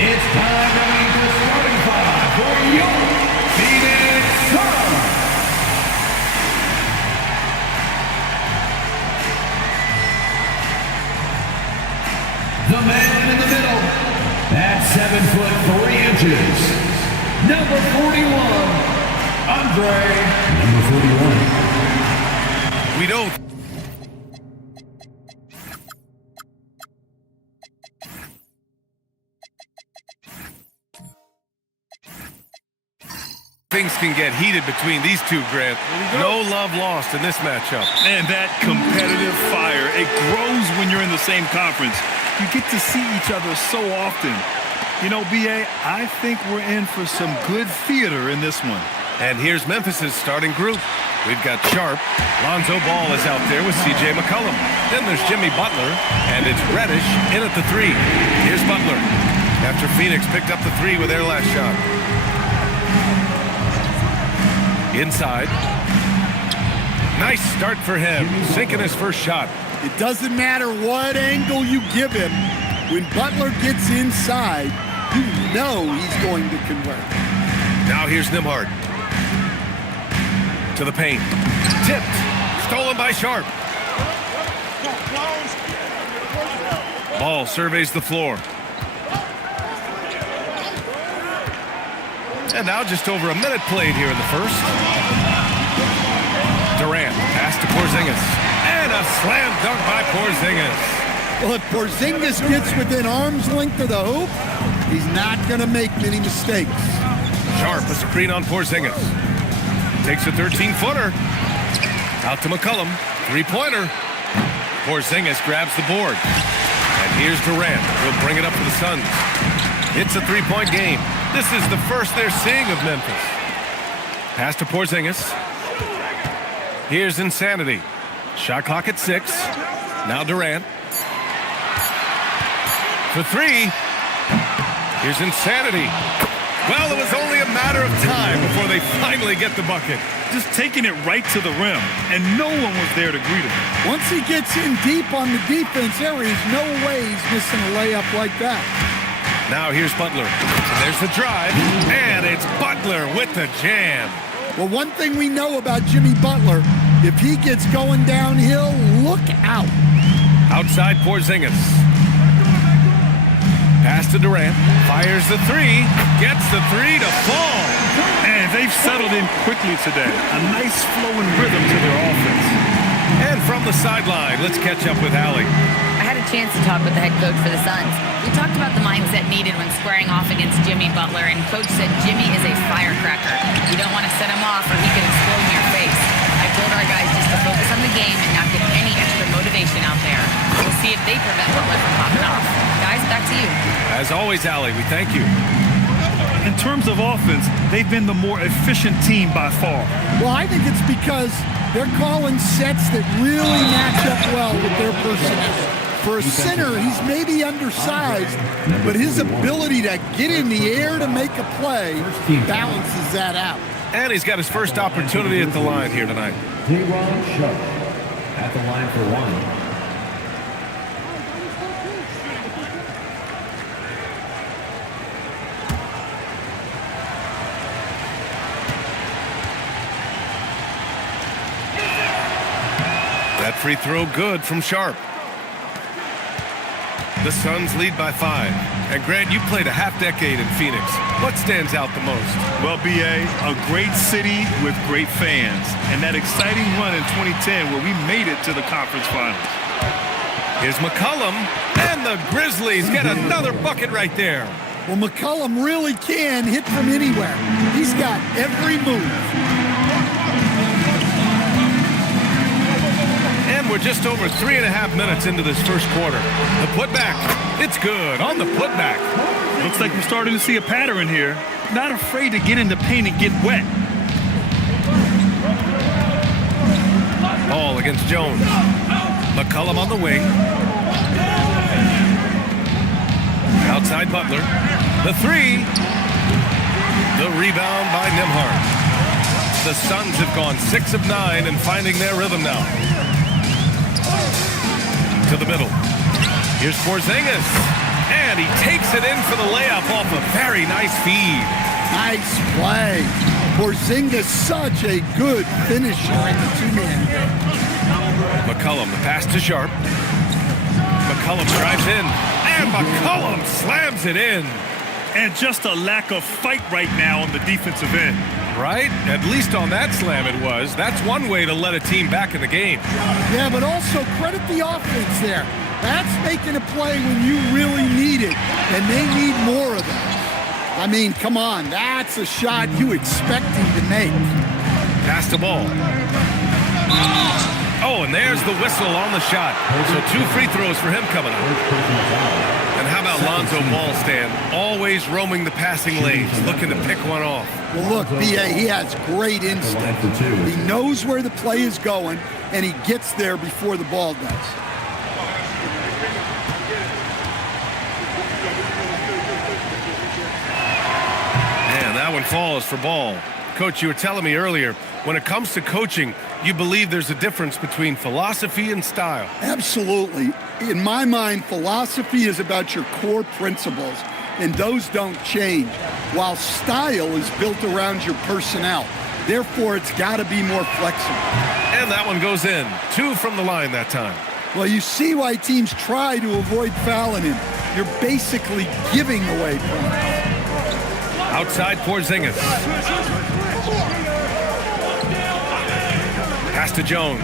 It's time to meet the starting five for your Phoenix Suns. The man in the middle, at 7'3", number 41, Andre. Number 41. We don't. Things can get heated between these two, Grant. No love lost in this matchup. And that competitive fire, it grows when you're in the same conference. You get to see each other so often. You know, B.A., I think we're in for some good theater in this one. And here's Memphis's starting group. We've got Sharp. Lonzo Ball is out there with C.J. McCollum. Then there's Jimmy Butler, and it's Reddish in at the three. Here's Butler after Phoenix picked up the three with their last shot. Inside. Nice start for him, sinking his first shot. It doesn't matter what angle you give him. When Butler gets inside, you know he's going to convert. Now here's Nembhard. To the paint. Tipped. Stolen by Sharp. Ball surveys the floor. And now just over a minute played here in the first. Durant, pass to Porzingis. And a slam dunk by Porzingis. Well, if Porzingis gets within arm's length of the hoop, he's not going to make many mistakes. Sharp, a screen on Porzingis. Takes a 13-footer. Out to McCollum. Three-pointer. Porzingis grabs the board. And here's Durant. He'll bring it up for the Suns. It's a three-point game. This is the first they're seeing of Memphis. Pass to Porzingis. Here's Insanity. Shot clock at 6. Now Durant. For three. Here's Insanity. Well, it was only a matter of time before they finally get the bucket. Just taking it right to the rim, and no one was there to greet him. Once he gets in deep on the defense, there is no way he's missing a layup like that. Now here's Butler. There's the drive, and it's Butler with the jam. Well, one thing we know about Jimmy Butler, if he gets going downhill, look out. Outside Porzingis. Pass to Durant. Fires the three. Gets the three to fall. And they've settled in quickly today. A nice flowing rhythm to their offense. And from the sideline, let's catch up with Allie. I had a chance to talk with the head coach for the Suns. We talked about the mindset needed when squaring off against Jimmy Butler, and Coach said Jimmy is a firecracker. You don't want to set him off or he can explode in your face. I told our guys just to focus on the game and not get any extra motivation out there. We'll see if they prevent Butler from popping off. Guys, back to you. As always, Allie, we thank you. In terms of offense, they've been the more efficient team by far. Well, I think it's because they're calling sets that really match up well with their personnel. For a center, he's maybe undersized, but his ability to get in the air to make a play balances that out. And he's got his first opportunity at the line here tonight. D-Ron Sharp at the line for one. That free throw good from Sharp. The Suns lead by 5. And Grant, you played a half-decade in Phoenix. What stands out the most? Well, B.A., a great city with great fans. And that exciting run in 2010 where we made it to the conference finals. Here's McCollum, and the Grizzlies get another bucket right there. Well, McCollum really can hit from anywhere. He's got every move. And we're just over 3.5 minutes into this first quarter. The putback, it's good on the putback. Looks like we're starting to see a pattern here. Not afraid to get in the paint and get wet. Ball against Jones. McCollum on the wing. Outside Butler. The three. The rebound by Nembhard. The Suns have gone 6 of 9 and finding their rhythm now. To the middle. Here's Porzingis. And he takes it in for the layup off a very nice feed. Nice play. Porzingis, such a good finisher in the two-man game. McCollum, the pass to Sharp. McCollum drives in, and McCollum slams it in. And just a lack of fight right now on the defensive end. Right? At least on that slam it was. That's one way to let a team back in the game. Yeah, but also credit the offense there. That's making a play when you really need it, and they need more of that. I mean, come on, that's a shot you expect him to make. Pass the ball. Oh, and there's the whistle on the shot. So 2 free throws for him coming up. And how about Lonzo Ball, Stan? Always roaming the passing lanes, looking to pick one off. Well, look, B.A., he has great instinct. He knows where the play is going, and he gets there before the ball does. And that one falls for Ball. Coach, you were telling me earlier, when it comes to coaching, you believe there's a difference between philosophy and style. Absolutely. In my mind, philosophy is about your core principles, and those don't change, while style is built around your personnel. Therefore, it's got to be more flexible. And that one goes in. 2 from the line that time. Well, you see why teams try to avoid fouling him. You're basically giving away points. Outside Porzingis. Pass to Jones.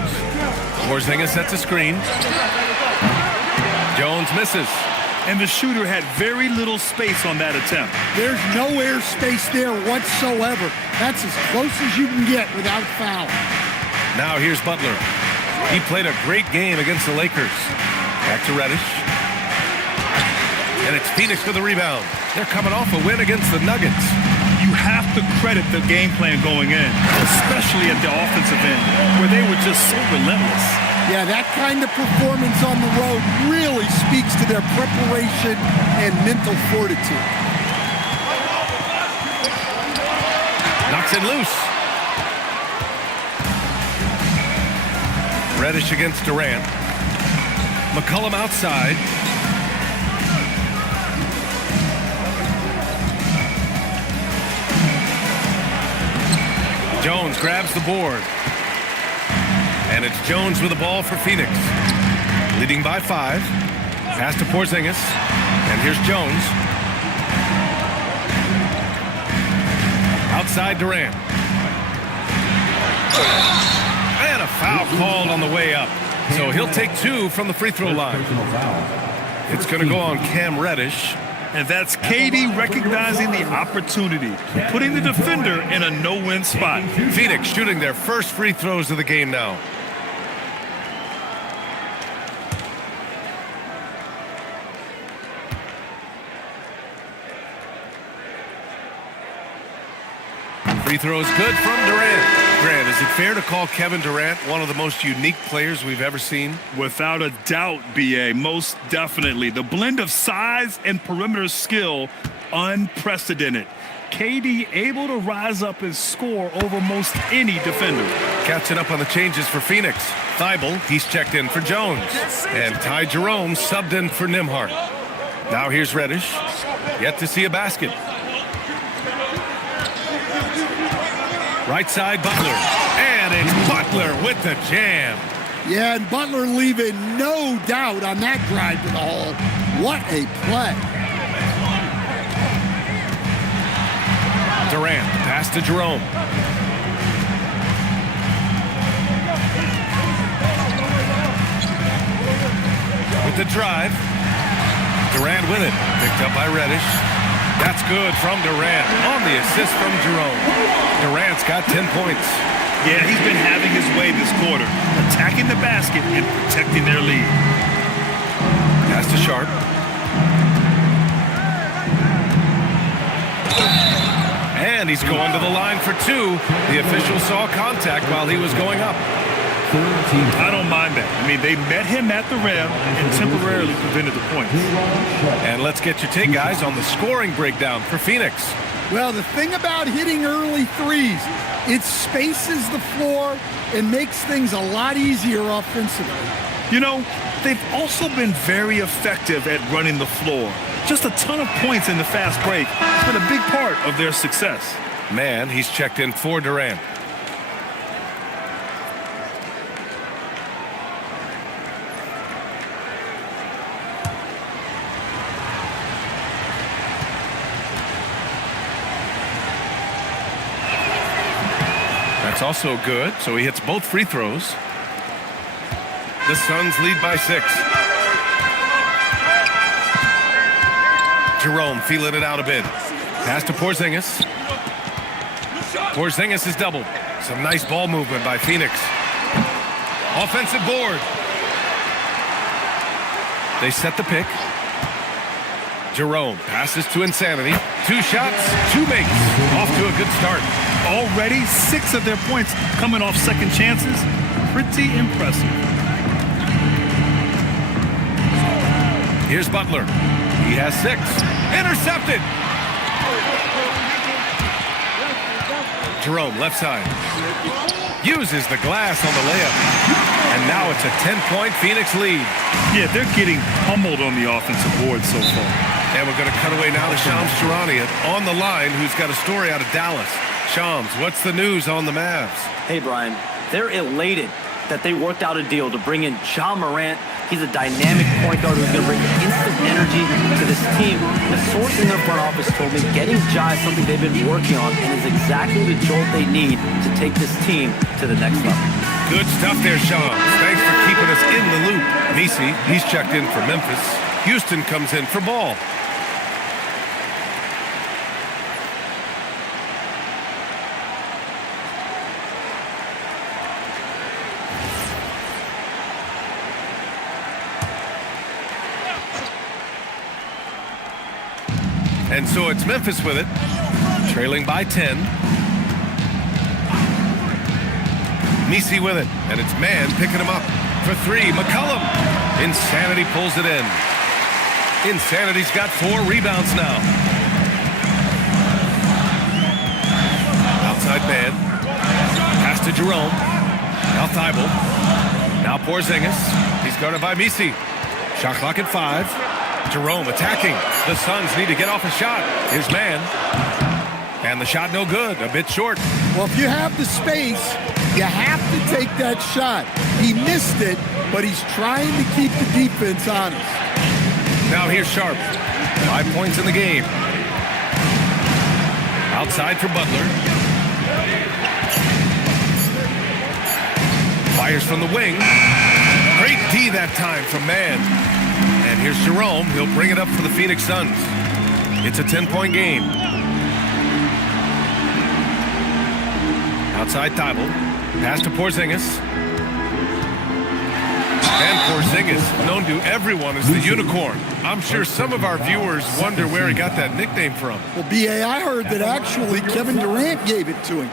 Porzingis sets a screen. Jones misses. And the shooter had very little space on that attempt. There's no air space there whatsoever. That's as close as you can get without foul. Now here's Butler. He played a great game against the Lakers. Back to Reddish. And it's Phoenix for the rebound. They're coming off a win against the Nuggets. You have to credit the game plan going in, especially at the offensive end, where they were just so relentless. Yeah, that kind of performance on the road really speaks to their preparation and mental fortitude. Knocks it loose. Reddish against Durant. McCollum outside. Jones grabs the board. And it's Jones with the ball for Phoenix. Leading by 5. Pass to Porzingis. And here's Jones. Outside Durant. And a foul called on the way up. So he'll take 2 from the free throw line. It's going to go on Cam Reddish. And that's KD recognizing the opportunity, putting the defender in a no-win spot. Phoenix shooting their first free throws of the game now. Free throw is good from Durant. Grant, is it fair to call Kevin Durant one of the most unique players we've ever seen? Without a doubt, B.A., most definitely. The blend of size and perimeter skill, unprecedented. KD able to rise up and score over most any defender. Catching up on the changes for Phoenix. Thibault, he's checked in for Jones. And Ty Jerome subbed in for Nembhard. Now here's Reddish. Yet to see a basket. Right side, Butler. And it's Butler with the jam. Yeah, and Butler leaving no doubt on that drive to the hole. What a play. Durant, pass to Jerome. With the drive. Durant with it. Picked up by Reddish. That's good from Durant on the assist from Jerome. Durant's got 10 points. Yeah, he's been having his way this quarter, attacking the basket and protecting their lead. Pass to Sharp. And he's going to the line for 2. The official saw contact while he was going up. I don't mind that. I mean, they met him at the rim and temporarily prevented the points. And let's get your take, guys, on the scoring breakdown for Phoenix. Well, the thing about hitting early threes, it spaces the floor and makes things a lot easier offensively. You know, they've also been very effective at running the floor. Just a ton of points in the fast break. It's been a big part of their success. Man, he's checked in for Durant. That's also good, so he hits both free throws. The Suns lead by 6. Jerome feeling it out a bit. Pass to Porzingis. Porzingis is doubled. Some nice ball movement by Phoenix. Offensive board. They set the pick. Jerome passes to Insanity. 2 shots, 2 makes. Off to a good start. Already 6 of their points coming off second chances. Pretty impressive. Here's Butler. He has 6. Intercepted. Jerome, left side. Uses the glass on the layup. And now it's a 10-point Phoenix lead. Yeah, they're getting pummeled on the offensive board so far. And we're going to cut away now to Shams Charania on the line, who's got a story out of Dallas. Shams, what's the news on the Mavs? Hey, Brian, they're elated that they worked out a deal to bring in Ja Morant. He's a dynamic point guard who's going to bring instant energy to this team. The source in their front office told me getting Ja is something they've been working on and is exactly the jolt they need to take this team to the next level. Good stuff there, Shams. Thanks for keeping us in the loop. Messi, he's checked in for Memphis. Houston comes in for Ball. And so it's Memphis with it, trailing by 10. Messi with it, and it's Man picking him up for 3. McCollum. Insanity pulls it in. Insanity's got 4 rebounds now. Outside Man. Pass to Jerome. Now Thibault. Now Porzingis. He's guarded by Messi. Shot clock at 5. Jerome attacking. The Suns need to get off a shot. Here's Man. And the shot no good. A bit short. Well, if you have the space, you have to take that shot. He missed it, but he's trying to keep the defense honest. Now here's Sharp. 5 points in the game. Outside for Butler. Fires from the wing. Great D that time from Man. And here's Jerome. He'll bring it up for the Phoenix Suns. It's a 10-point game. Outside Thibault. Pass to Porzingis. And Porzingis, known to everyone as the unicorn. I'm sure some of our viewers wonder where he got that nickname from. Well, B.A., I heard that actually Kevin Durant gave it to him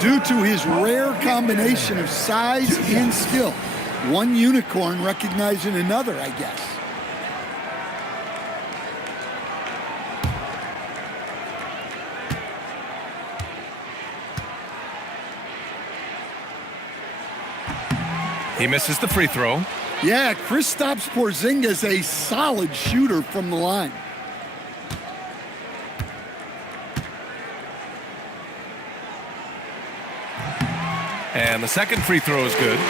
due to his rare combination of size and skill. One unicorn recognizing another, I guess. He misses the free throw. Yeah, Kristaps Porzingis, a solid shooter from the line. And the second free throw is good.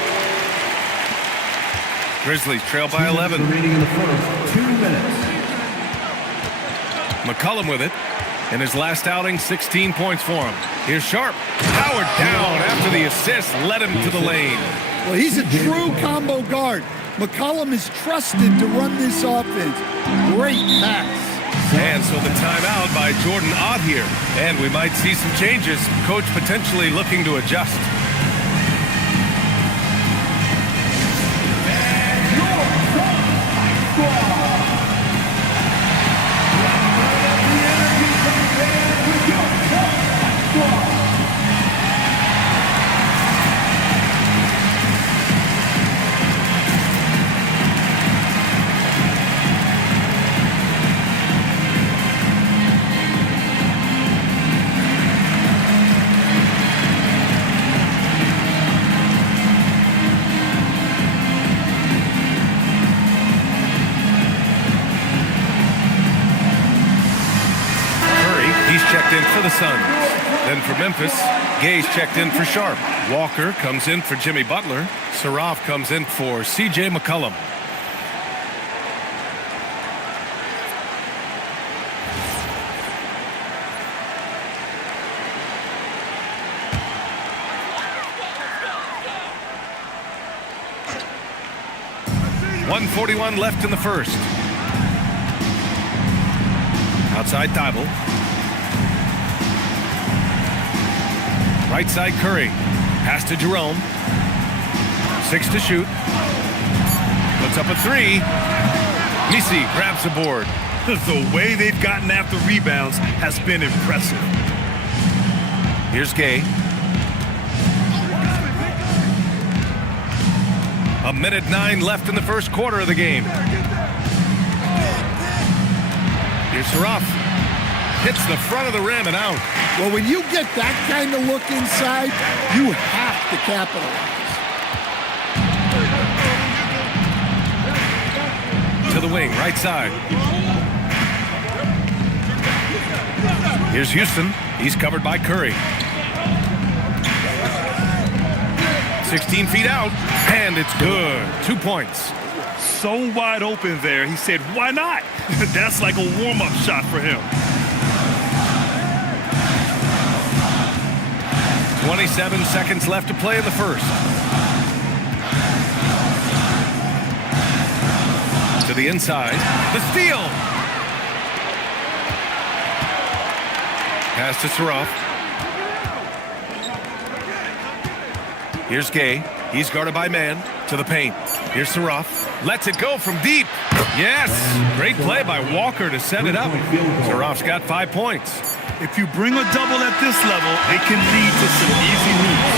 Grizzlies trail by 11. Remaining in the first 2 minutes. McCollum with it. In his last outing, 16 points for him. Here's Sharp. Powered down after the assist led him to the lane. Well, he's a true combo guard. McCollum is trusted to run this offense. Great pass. And so the timeout by Jordan Ott here. And we might see some changes. Coach potentially looking to adjust. for the Suns. Then for Memphis, Gay's checked in for Sharp. Walker comes in for Jimmy Butler. Saraf comes in for C.J. McCollum. .141 left in the first. Outside Thibault. Right side Curry. Pass to Jerome. 6 to shoot. Puts up a 3. Misi grabs the board. The way they've gotten after rebounds has been impressive. Here's Gay. A minute 9 left in the first quarter of the game. Here's Saraf. Hits the front of the rim and out. Well, when you get that kind of look inside, you have to capitalize. To the wing, right side. Here's Houston. He's covered by Curry. 16 feet out, and it's good. 2 points. So wide open there. He said, why not? That's like a warm-up shot for him. 27 seconds left to play in the first. To the inside. The steal. Pass to Saraf. Here's Gay. He's guarded by man. To the paint. Here's Saraf. Lets it go from deep. Yes. Great play by Walker to set it up. Saraf's got 5 points. If you bring a double at this level, it can lead to some easy moves.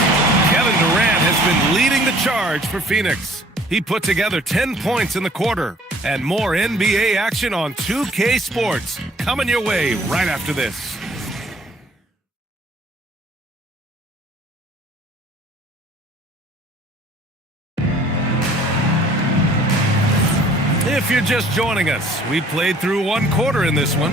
Kevin Durant has been leading the charge for Phoenix. He put together 10 points in the quarter. And more NBA action on 2K Sports coming your way right after this. If you're just joining us, we played through 1 quarter in this one.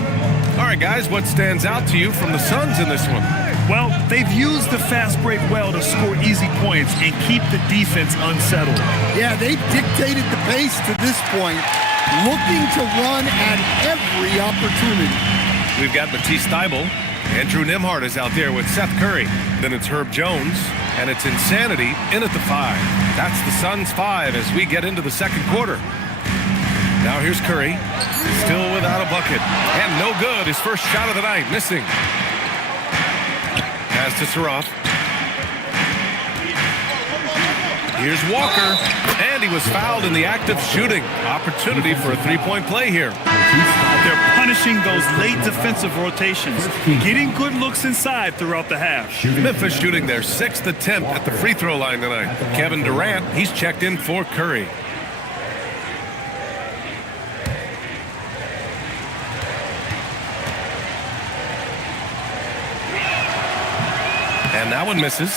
All right, guys, what stands out to you from the Suns in this one? Well, they've used the fast break well to score easy points and keep the defense unsettled. Yeah, they've dictated the pace to this point, looking to run at every opportunity. We've got Matisse Thybulle. Andrew Nembhard is out there with Seth Curry. Then it's Herb Jones, and it's Insanity in at the 5. That's the Suns' 5 as we get into the second quarter. Now here's Curry, still without a bucket, and no good. His first shot of the night, missing. Pass to Saraf. Here's Walker, and he was fouled in the act of shooting. Opportunity for a 3-point play here. They're punishing those late defensive rotations, getting good looks inside throughout the half. Memphis shooting their 6th attempt at the free throw line tonight. Kevin Durant, he's checked in for Curry. And that one misses.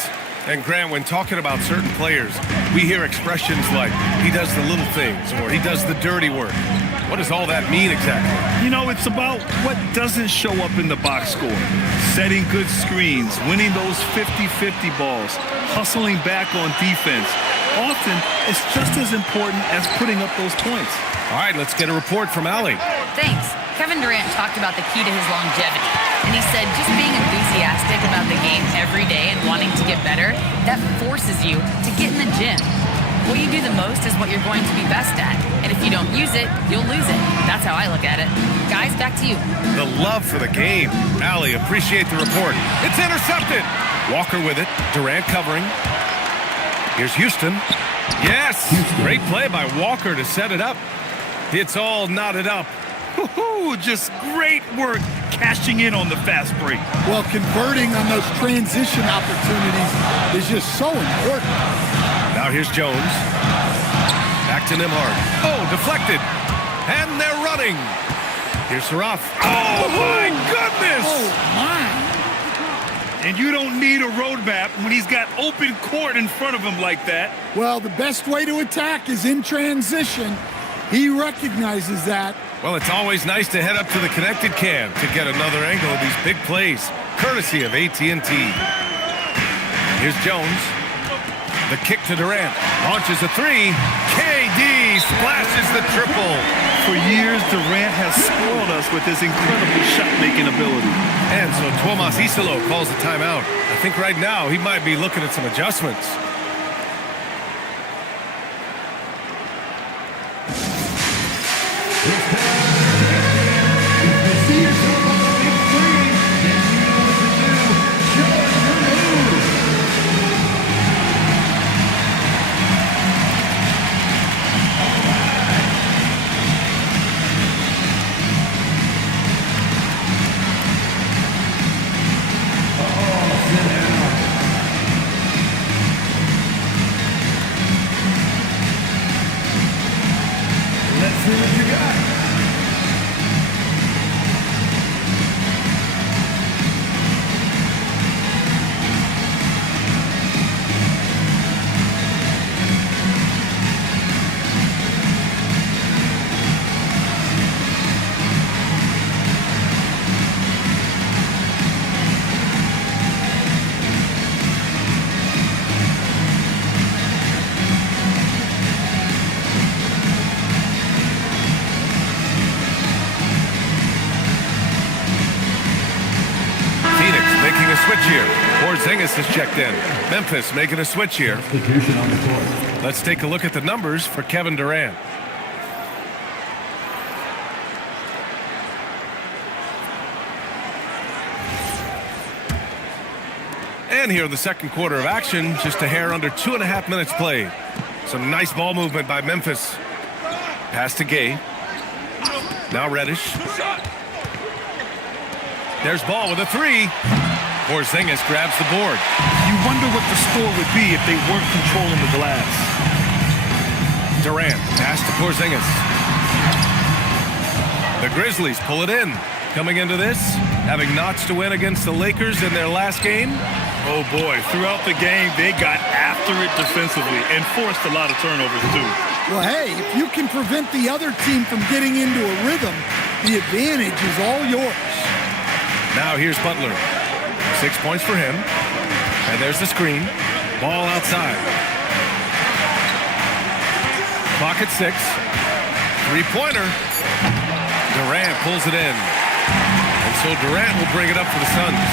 And Grant, when talking about certain players, we hear expressions like, he does the little things, or he does the dirty work. What does all that mean exactly? You know, it's about what doesn't show up in the box score. Setting good screens, winning those 50-50 balls, hustling back on defense. Often, it's just as important as putting up those points. All right, let's get a report from Allie. Thanks. Kevin Durant talked about the key to his longevity. And he said just being enthusiastic about the game every day and wanting to get better, that forces you to get in the gym. What you do the most is what you're going to be best at. And if you don't use it, you'll lose it. That's how I look at it. Guys, back to you. The love for the game. Allie, appreciate the report. It's intercepted. Walker with it. Durant covering. Here's Houston. Yes! Great play by Walker to set it up. It's all knotted up. Just great work cashing in on the fast break. Well, converting on those transition opportunities is just so important. Now here's Jones. Back to Nembhard. Oh, deflected. And they're running. Here's Saraf. Oh, my goodness! Oh, my. And you don't need a roadmap when he's got open court in front of him like that. Well, the best way to attack is in transition. He recognizes that. Well, it's always nice to head up to the connected cam to get another angle of these big plays. courtesy of AT&T. Here's Jones. The kick to Durant. Launches a three. KD splashes the triple. For years, Durant has spoiled us with his incredible shot-making ability. And so Tomas Isolo calls a timeout. I think right now he might be looking at some adjustments. Switch here. Porzingis is checked in. Memphis making a switch here. Let's take a look at the numbers for Kevin Durant. And here in the second quarter of action, just a hair under 2.5 minutes played. Some nice ball movement by Memphis. Pass to Gay. Now Reddish. There's Ball with a three. Porzingis grabs the board. You wonder what the score would be if they weren't controlling the glass. Durant, pass to Porzingis. The Grizzlies pull it in. Coming into this, having notched to win against the Lakers in their last game. Oh boy, throughout the game, they got after it defensively and forced a lot of turnovers too. Well, hey, if you can prevent the other team from getting into a rhythm, the advantage is all yours. Now here's Butler. 6 points for him. And there's the screen. Ball outside. Clock at 6. Three-pointer. Durant pulls it in. And so Durant will bring it up for the Suns.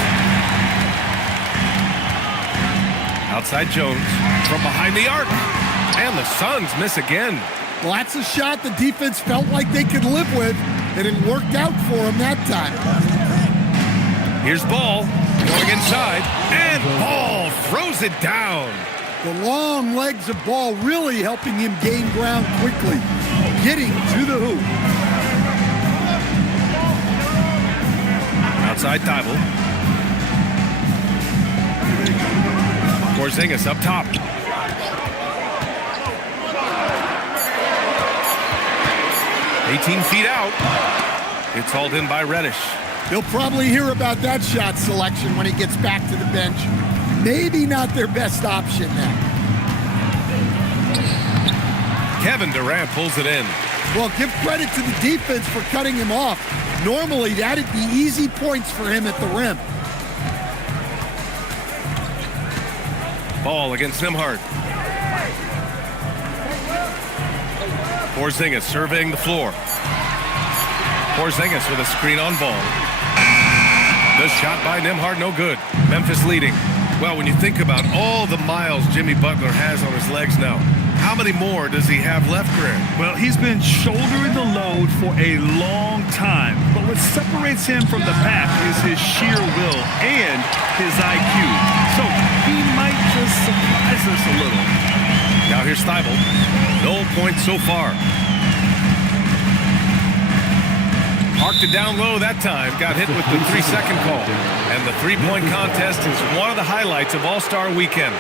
Outside Jones. From behind the arc. And the Suns miss again. Well, that's a shot the defense felt like they could live with, and it worked out for them that time. Here's Ball. Going inside, and Ball throws it down. The long legs of Ball really helping him gain ground quickly, getting to the hoop. Outside Thibault. Porzingis up top. 18 feet out. It's hauled in by Reddish. He'll probably hear about that shot selection when he gets back to the bench. Maybe not their best option now. Kevin Durant pulls it in. Well, give credit to the defense for cutting him off. Normally, that'd be easy points for him at the rim. Ball against Nembhard. Porzingis surveying the floor. Porzingis with a screen on Ball. The shot by Nembhard, no good. Memphis leading. Well, when you think about all the miles Jimmy Butler has on his legs now, how many more does he have left, Grant? Well, he's been shouldering the load for a long time. But what separates him from the pack is his sheer will and his IQ. So he might just surprise us a little. Now here's Thibault. No points so far. Marked it down low that time. Got hit with the 3-second call. And the three-point contest is one of the highlights of All-Star Weekend.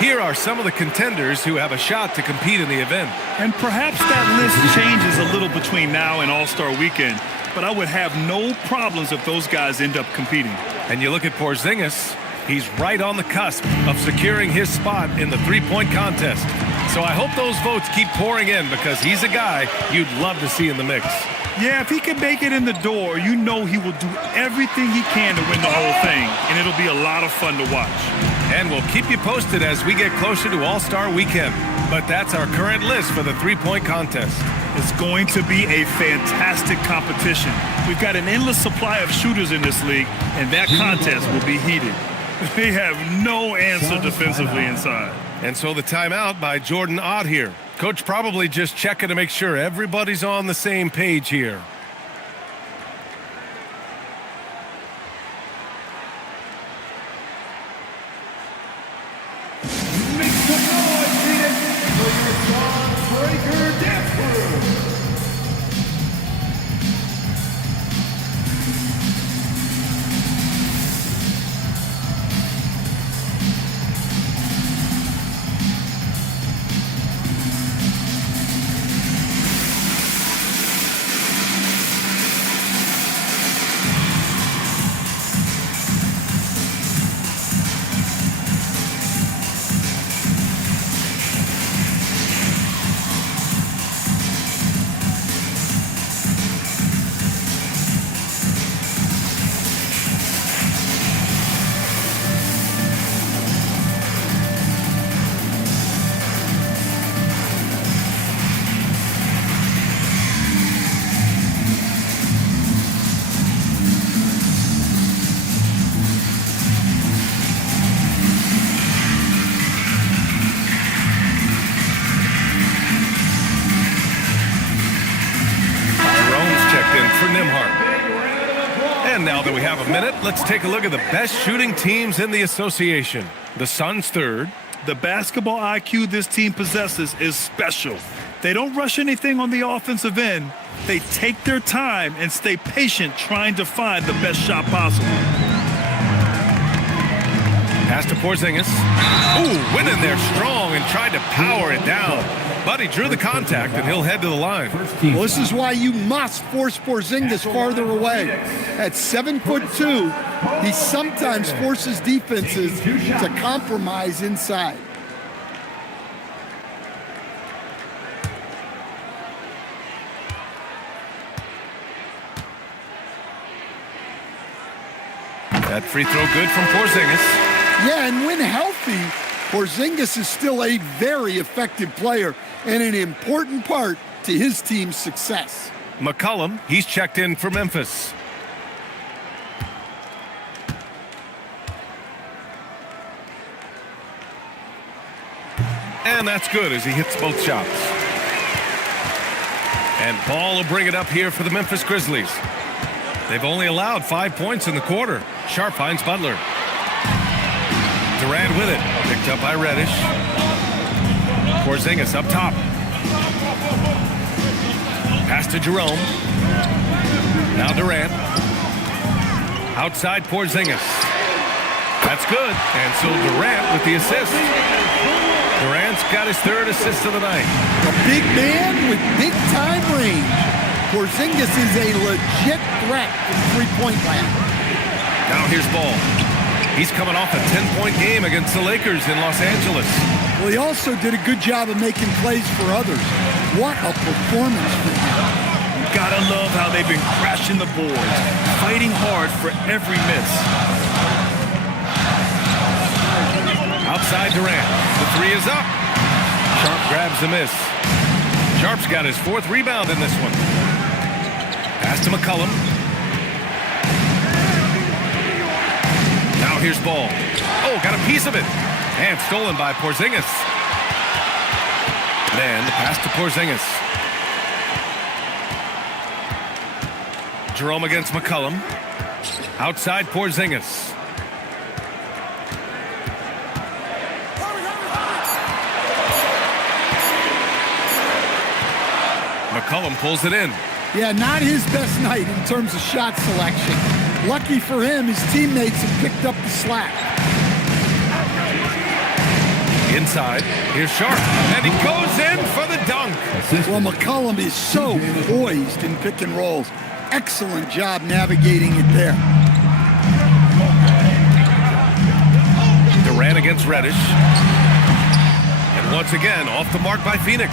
Here are some of the contenders who have a shot to compete in the event. And perhaps that list changes a little between now and All-Star Weekend. But I would have no problems if those guys end up competing. And you look at Porzingis, he's right on the cusp of securing his spot in the three-point contest. So I hope those votes keep pouring in because he's a guy you'd love to see in the mix. Yeah, if he can make it in the door, you know he will do everything he can to win the whole thing, and it'll be a lot of fun to watch. And we'll keep you posted as we get closer to All-Star Weekend. But that's our current list for the three-point contest. It's going to be a fantastic competition. We've got an endless supply of shooters in this league, and that contest will be heated. They have no answer defensively inside. And so the timeout by Jordan Ott here. Coach probably just checking to make sure everybody's on the same page here. Make some noise, Phoenix, for your Song Breaker Dance Crew. And now that we have a minute, let's take a look at the best shooting teams in the association. The Suns third. The basketball IQ this team possesses is special. They don't rush anything on the offensive end. They take their time and stay patient trying to find the best shot possible. Pass to Porzingis. Ooh, went in there strong and tried to power it down. But he drew the contact, and he'll head to the line. Well, this is why you must force Porzingis farther away. At 7'2", he sometimes forces defenses to compromise inside. That free throw good from Porzingis. Yeah, and when healthy, Porzingis is still a very effective player and an important part to his team's success. McCollum, he's checked in for Memphis. And that's good as he hits both shots. And Ball will bring it up here for the Memphis Grizzlies. They've only allowed 5 points in the quarter. Sharp finds Butler. Durant with it. Picked up by Reddish. Porzingis up top. Pass to Jerome. Now Durant. Outside Porzingis. That's good. And so Durant with the assist. Durant's got his third assist of the night. A big man with big-time range. Porzingis is a legit threat from three-point land. Now here's Ball. He's coming off a 10-point game against the Lakers in Los Angeles. Well, he also did a good job of making plays for others. What a performance for him. You gotta love how they've been crashing the boards, fighting hard for every miss. Outside Durant. The three is up. Sharp grabs the miss. Sharp's got his fourth rebound in this one. Pass to McCollum. Now here's Ball. Oh, got a piece of it. And stolen by Porzingis. Man, the pass to Porzingis. Jerome against McCollum. Outside Porzingis. McCollum pulls it in. Yeah, not his best night in terms of shot selection. Lucky for him, his teammates have picked up the slack. Inside, here's Sharp, and he goes in for the dunk. Well, McCollum is so poised in pick and rolls. Excellent job navigating it there. Durant against Reddish. And once again, off the mark by Phoenix.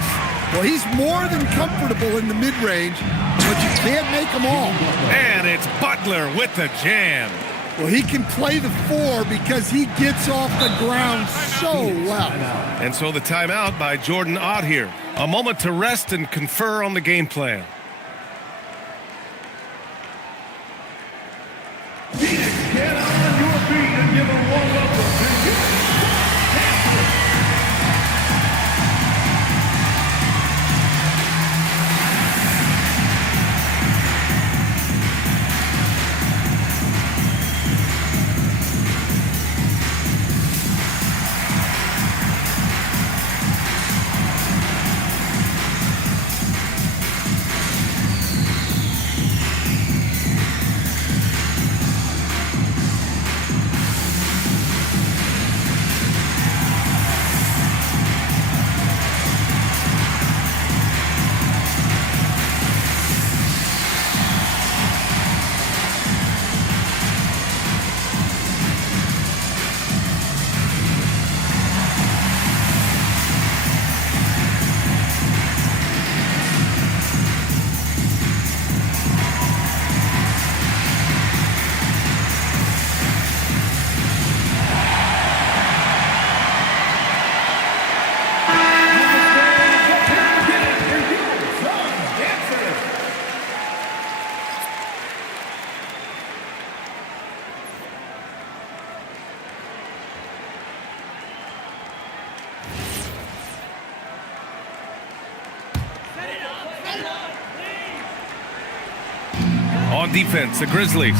Well, he's more than comfortable in the mid-range, but you can't make them all. And it's Butler with the jam. Well, he can play the 4 because he gets off the ground so well. And so the timeout by Jordan Ott here. A moment to rest and confer on the game plan. Get on your feet and give a warm welcome to you. On defense, the Grizzlies.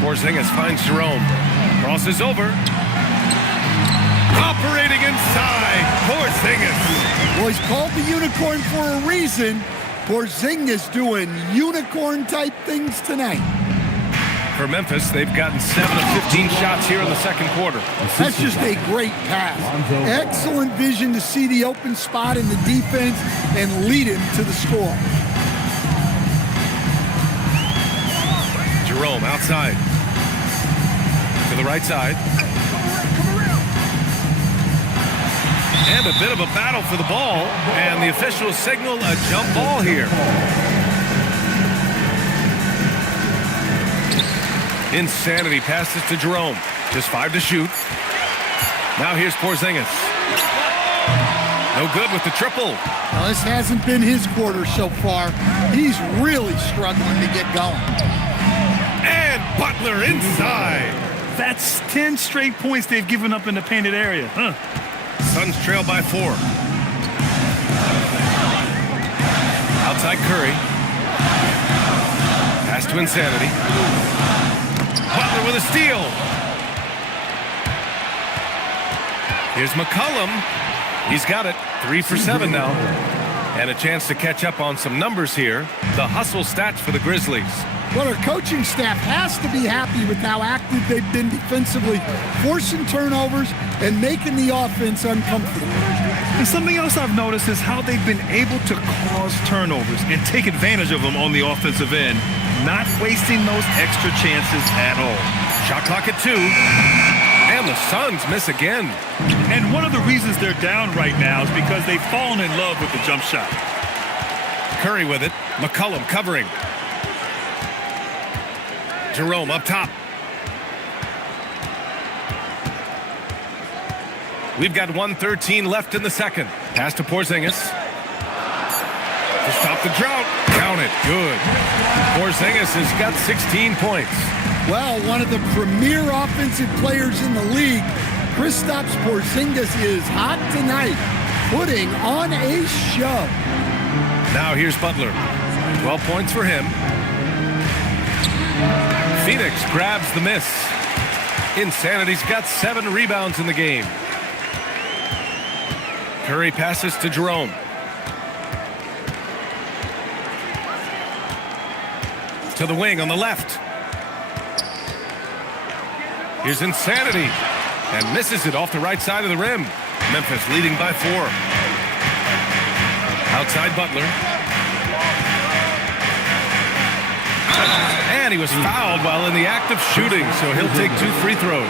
Porzingis finds Jerome. Crosses over. Operating inside. Porzingis. Well, he's called the unicorn for a reason. Porzingis doing unicorn-type things tonight. For Memphis, they've gotten 7 of 15 shots here in the second quarter. That's just a great pass. Excellent vision to see the open spot in the defense and lead him to the score. Jerome outside. To the right side. And a bit of a battle for the ball. And the officials signal a jump ball here. Insanity passes to Jerome. Just 5 to shoot. Now here's Porzingis. No good with the triple. Now, this hasn't been his quarter so far. He's really struggling to get going. And Butler inside. That's 10 straight points they've given up in the painted area. Suns trail by 4. Outside Curry. Pass to Insanity. Butler with a steal. Here's McCollum. He's got it. 3 for 7 now. And a chance to catch up on some numbers here. The hustle stats for the Grizzlies. Well, our coaching staff has to be happy with how active they've been defensively, forcing turnovers and making the offense uncomfortable. And something else I've noticed is how they've been able to cause turnovers and take advantage of them on the offensive end, not wasting those extra chances at all. Shot clock at 2. And the Suns miss again. And one of the reasons they're down right now is because they've fallen in love with the jump shot. Curry with it. McCollum covering. Jerome up top. We've got 1:13 left in the second. Pass to Porzingis. To stop the drought. Count it. Good. Porzingis has got 16 points. Well, one of the premier offensive players in the league, Kristaps Porzingis is hot tonight, putting on a show. Now here's Butler. 12 points for him. Phoenix grabs the miss. Insanity's got 7 rebounds in the game. Curry passes to Jerome. To the wing on the left. Here's Insanity. And misses it off the right side of the rim. Memphis leading by 4. Outside Butler. And he was fouled while in the act of shooting, so he'll take 2 free throws.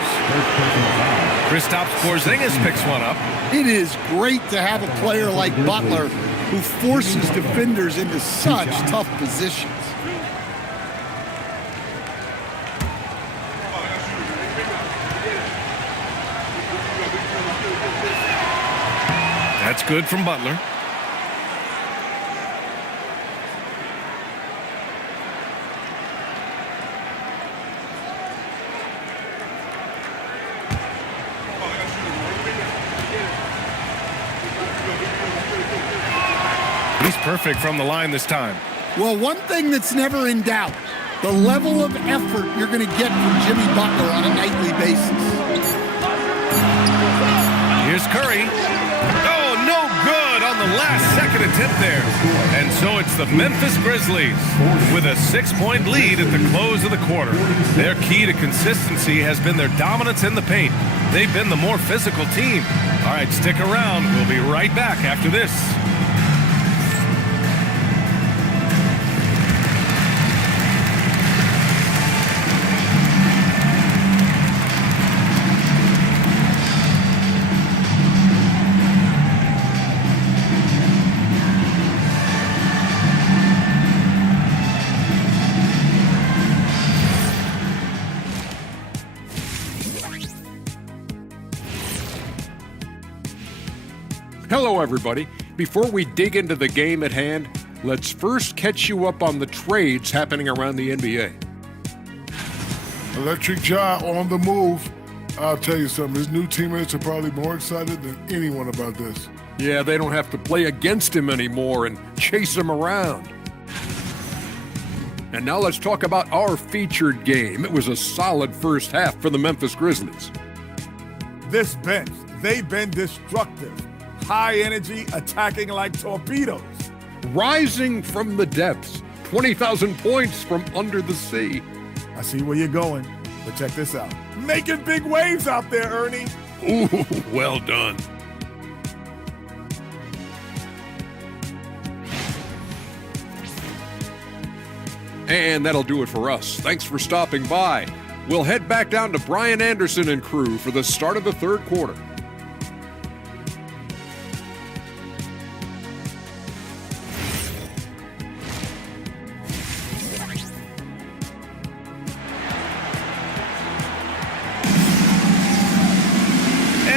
Kristaps Porzingis picks one up. It is great to have a player like Butler who forces defenders into such tough positions. That's good from Butler. He's perfect from the line this time. Well, one thing that's never in doubt, the level of effort you're going to get from Jimmy Butler on a nightly basis. Here's Curry. Oh, no good on the last second attempt there. And so it's the Memphis Grizzlies with a 6-point lead at the close of the quarter. Their key to consistency has been their dominance in the paint. They've been the more physical team. All right, stick around. We'll be right back after this. Hello, everybody. Before we dig into the game at hand, let's first catch you up on the trades happening around the NBA. Electric Ja on the move. I'll tell you something, his new teammates are probably more excited than anyone about this. Yeah, they don't have to play against him anymore and chase him around. And now let's talk about our featured game. It was a solid first half for the Memphis Grizzlies. This bench, they've been destructive. High energy, attacking like torpedoes. Rising from the depths, 20,000 points from under the sea. I see where you're going, but check this out. Making big waves out there, Ernie. Ooh, well done. And that'll do it for us. Thanks for stopping by. We'll head back down to Brian Anderson and crew for the start of the third quarter.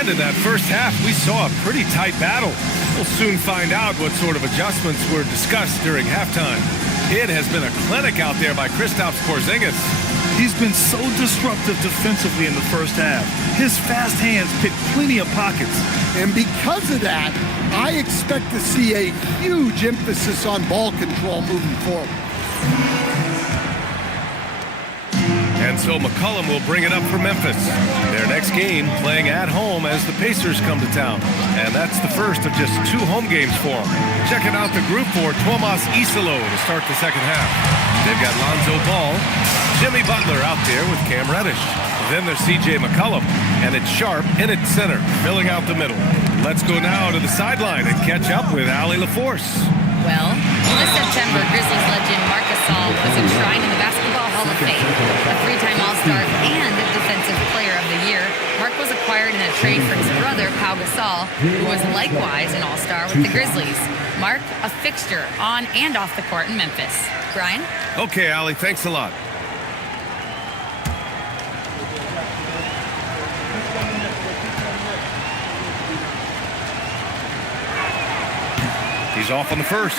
And in that first half, we saw a pretty tight battle. We'll soon find out what sort of adjustments were discussed during halftime. It has been a clinic out there by Kristaps Porzingis. He's been so disruptive defensively in the first half. His fast hands pick plenty of pockets. And because of that, I expect to see a huge emphasis on ball control moving forward. And so McCollum will bring it up for Memphis. Their next game playing at home as the Pacers come to town. And that's the first of just 2 home games for them. Checking out the group for Tomas Isolo to start the second half. They've got Lonzo Ball, Jimmy Butler out there with Cam Reddish. Then there's C.J. McCollum, and it's Sharp in at center, filling out the middle. Let's go now to the sideline and catch up with Allie LaForce. Well, this September, Grizzlies legend Marc Gasol was enshrined in the Basketball Hall of Fame. A 3-time All-Star and a Defensive Player of the Year, Marc was acquired in a trade for his brother, Pau Gasol, who was likewise an All-Star with the Grizzlies. Marc, a fixture on and off the court in Memphis. Brian? Okay, Allie, thanks a lot. He's off on the first.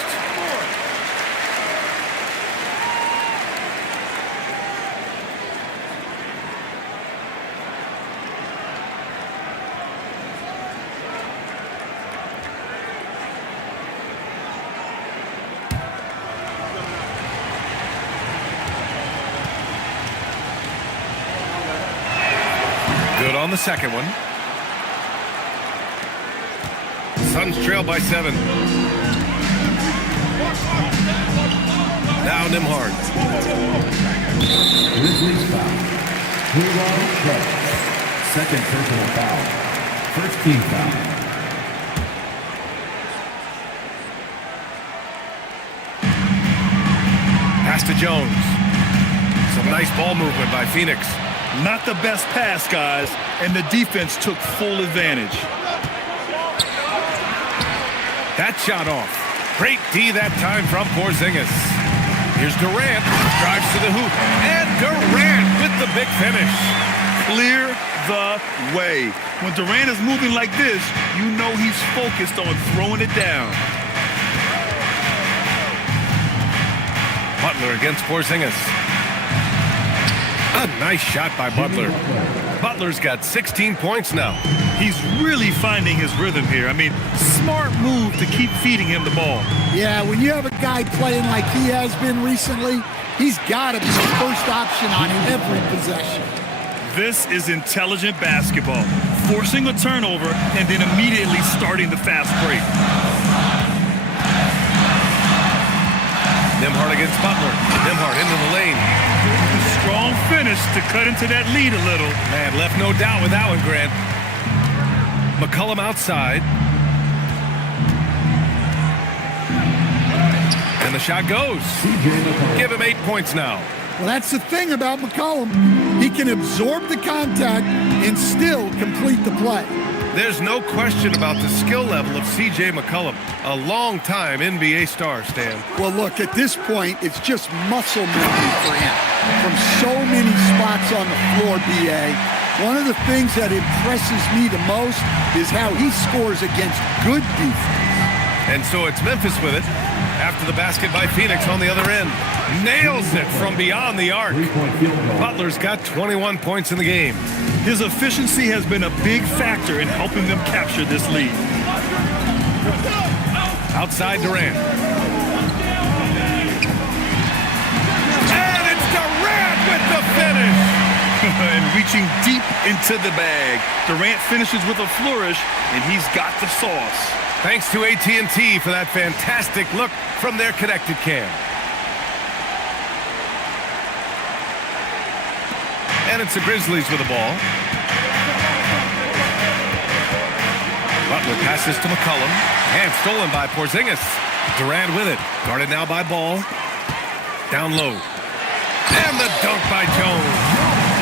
Good on the second one. Suns trail by 7. Now Nimhard. Grizzlies foul. Hero Trevor. Second personal foul. First team foul. Pass to Jones. Some nice ball movement by Phoenix. Not the best pass, guys, and the defense took full advantage. That shot off. Great D that time from Porzingis. Here's Durant, drives to the hoop, and Durant with the big finish. Clear the way. When Durant is moving like this, you know he's focused on throwing it down. Butler against Porzingis. A nice shot by Butler. Butler's got 16 points now. He's really finding his rhythm here. I mean, smart move to keep feeding him the ball. Yeah, when you have a guy playing like he has been recently, he's got to be the first option on every possession. This is intelligent basketball. Forcing a turnover and then immediately starting the fast break. Nembhard against Butler. Nembhard into the lane. Strong finish to cut into that lead a little. Man, left no doubt with that one, Grant. McCollum outside. And the shot goes. Give him 8 points now. Well, that's the thing about McCollum. He can absorb the contact and still complete the play. There's no question about the skill level of C.J. McCollum. A long-time NBA star, Stan. Well, look, at this point, it's just muscle memory for him. From so many spots on the floor, B.A., one of the things that impresses me the most is how he scores against good defense. And so it's Memphis with it. After the basket by Phoenix on the other end. Nails it from beyond the arc. Butler's got 21 points in the game. His efficiency has been a big factor in helping them capture this lead. Outside Durant. And it's Durant with the finish. And reaching deep into the bag. Durant finishes with a flourish, and he's got the sauce. Thanks to AT&T for that fantastic look from their connected cam. And it's the Grizzlies with the ball. Butler passes to McCollum. And stolen by Porzingis. Durant with it. Guarded now by Ball. Down low. And the dunk by Jones.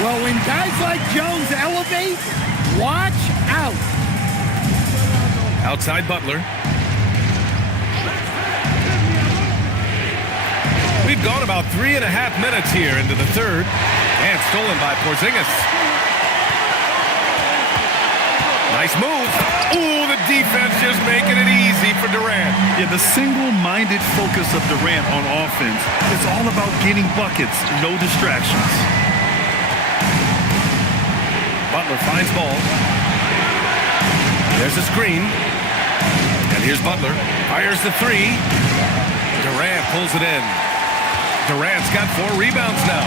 Well, when guys like Jones elevate, watch out. Outside Butler. We've gone about 3.5 minutes here into the third. And stolen by Porzingis. Nice move. Ooh, the defense just making it easy for Durant. Yeah, the single-minded focus of Durant on offense is all about getting buckets, no distractions. Butler finds Ball. There's a screen. And here's Butler. Fires the three. Durant pulls it in. Durant's got 4 rebounds now.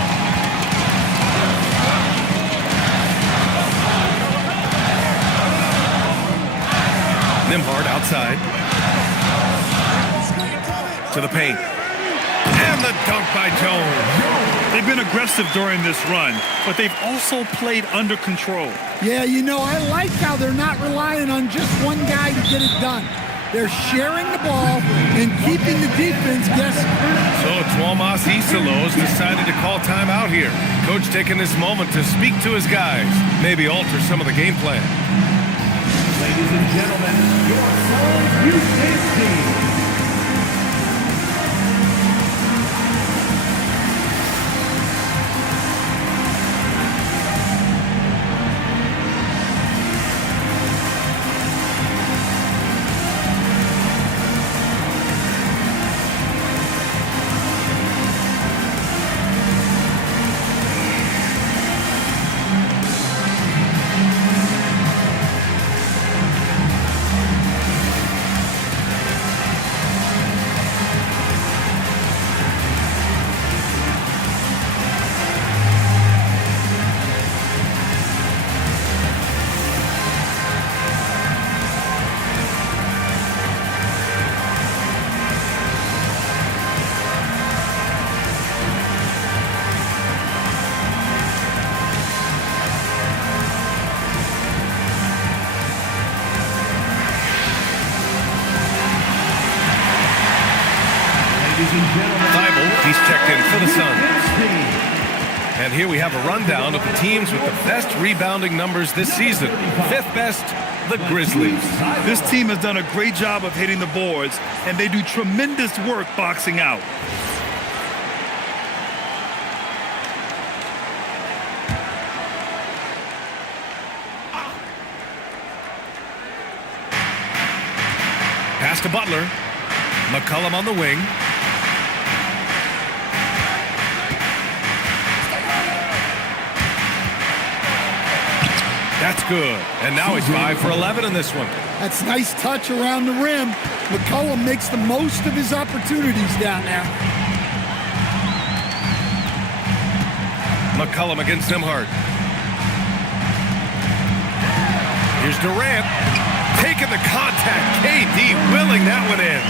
Nembhard outside. To the paint. And the dunk by Jones. They've been aggressive during this run, but they've also played under control. Yeah, you know, I like how they're not relying on just one guy to get it done. They're sharing the ball and keeping the defense guessing. So Tuomas Isalos decided to call timeout here. Coach taking this moment to speak to his guys, maybe alter some of the game plan. Ladies and gentlemen, your Souls U-State team. Thibault, he's checked in for the Suns. And here we have a rundown of the teams with the best rebounding numbers this season. 5th best, the Grizzlies. This team has done a great job of hitting the boards, and they do tremendous work boxing out. Pass to Butler. McCollum on the wing. That's good. And now he's 5 for 11 in this one. That's nice touch around the rim. McCollum makes the most of his opportunities down there. McCollum against Nembhard. Here's Durant. Taking the contact. KD willing that one in.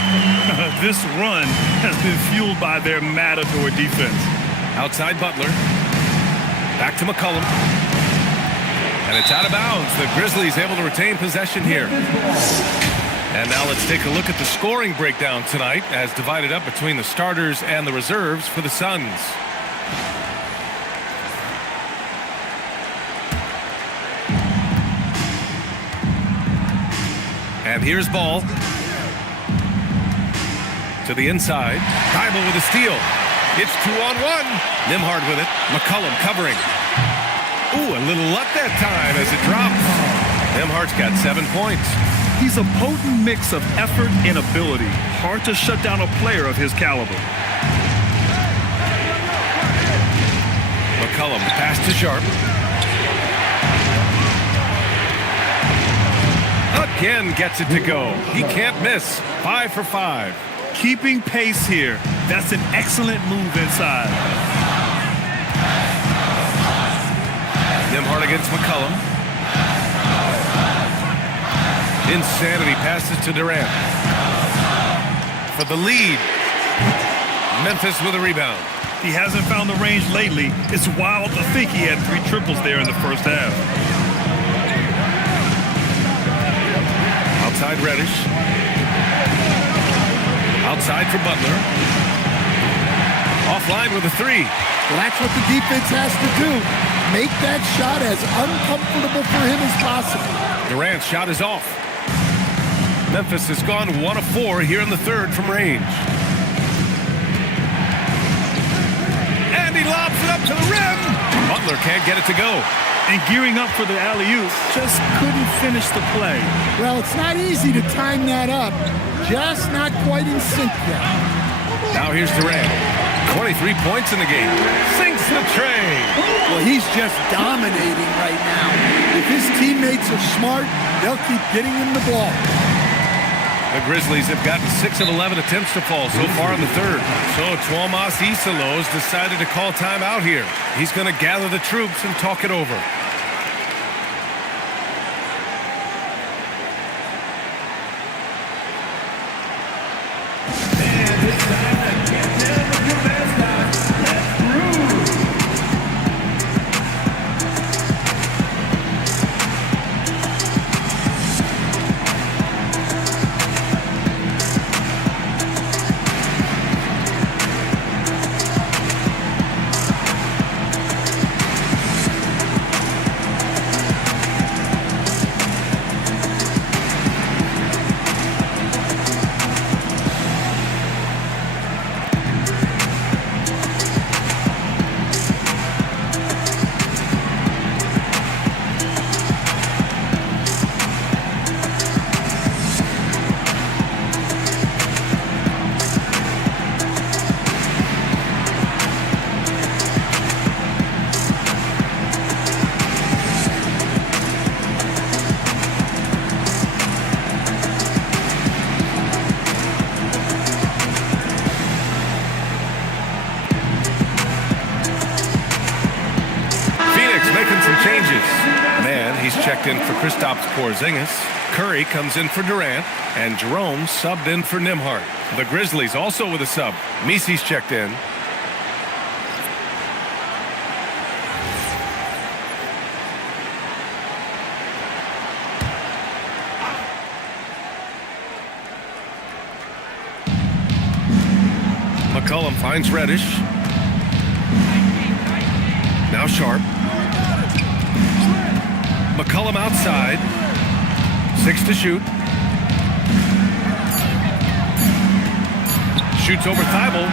This run has been fueled by their matador defense. Outside Butler. Back to McCollum. And it's out of bounds. The Grizzlies able to retain possession here. And now let's take a look at the scoring breakdown tonight as divided up between the starters and the reserves for the Suns. And here's Ball. To the inside. Thibault with a steal. It's 2-on-1. Nembhard with it. McCollum covering. Ooh, a little luck that time as it drops. Nembhard's got 7 points. He's a potent mix of effort and ability. Hard to shut down a player of his caliber. McCollum pass to Sharp. Again gets it to go. He can't miss. 5 for 5. Keeping pace here. That's an excellent move inside. Nembhard against McCollum. Insanity passes to Durant. For the lead. Memphis with a rebound. He hasn't found the range lately. It's wild to think he had 3 triples there in the first half. Outside Reddish. Outside for Butler. Offline with a 3. Well, that's what the defense has to do. Make that shot as uncomfortable for him as possible. Durant's shot is off. Memphis has gone 1 of 4 here in the third from range. And he lobs it up to the rim. Butler can't get it to go. And gearing up for the alley-oop, just couldn't finish the play. Well, it's not easy to time that up. Just not quite in sync yet. Now here's Durant. 23 points in the game. Sinks the tray. Well, he's just dominating right now. If his teammates are smart, they'll keep getting him the ball. The Grizzlies have gotten 6 of 11 attempts to fall so far in the third. So Tuomas Isalos decided to call timeout here. He's going to gather the troops and talk it over. Checked in for Kristaps Porzingis. Curry comes in for Durant. And Jerome subbed in for Nembhard. The Grizzlies also with a sub. Misi's checked in. McCollum finds Reddish. Now Sharp. McCollum outside. 6 to shoot. Shoots over Thibault.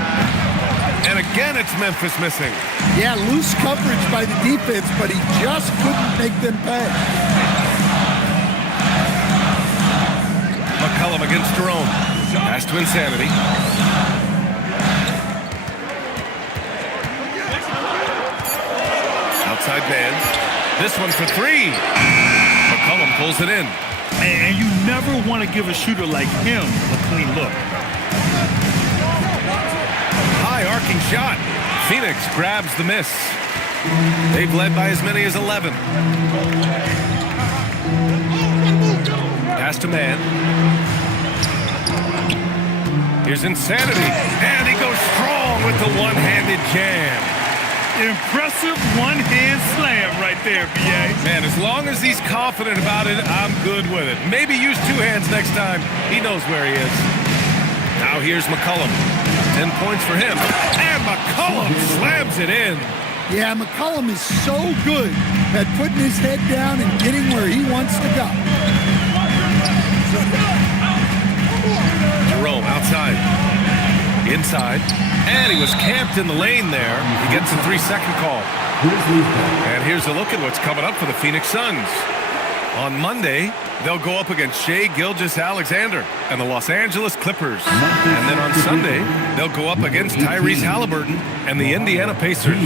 And again, it's Memphis missing. Yeah, loose coverage by the defense, but he just couldn't make them pay. McCollum against Jerome. Pass to Insanity. Outside man. This one for 3. McCollum pulls it in. And you never want to give a shooter like him a clean look. High arcing shot. Phoenix grabs the miss. They've led by as many as 11. Pass to man. Here's Insanity. And he goes strong with the one-handed jam. Impressive one-hand slam right there, B.A. Man, as long as he's confident about it, I'm good with it. Maybe use 2 hands next time. He knows where he is. Now here's McCollum. 10 points for him. And McCollum slams it in. Yeah, McCollum is so good at putting his head down and getting where he wants to go. Jerome outside. Inside. And he was camped in the lane there. He gets a 3-second call. And here's a look at what's coming up for the Phoenix Suns. On Monday, they'll go up against Shai Gilgeous-Alexander and the Los Angeles Clippers. And then on Sunday, they'll go up against Tyrese Halliburton and the Indiana Pacers.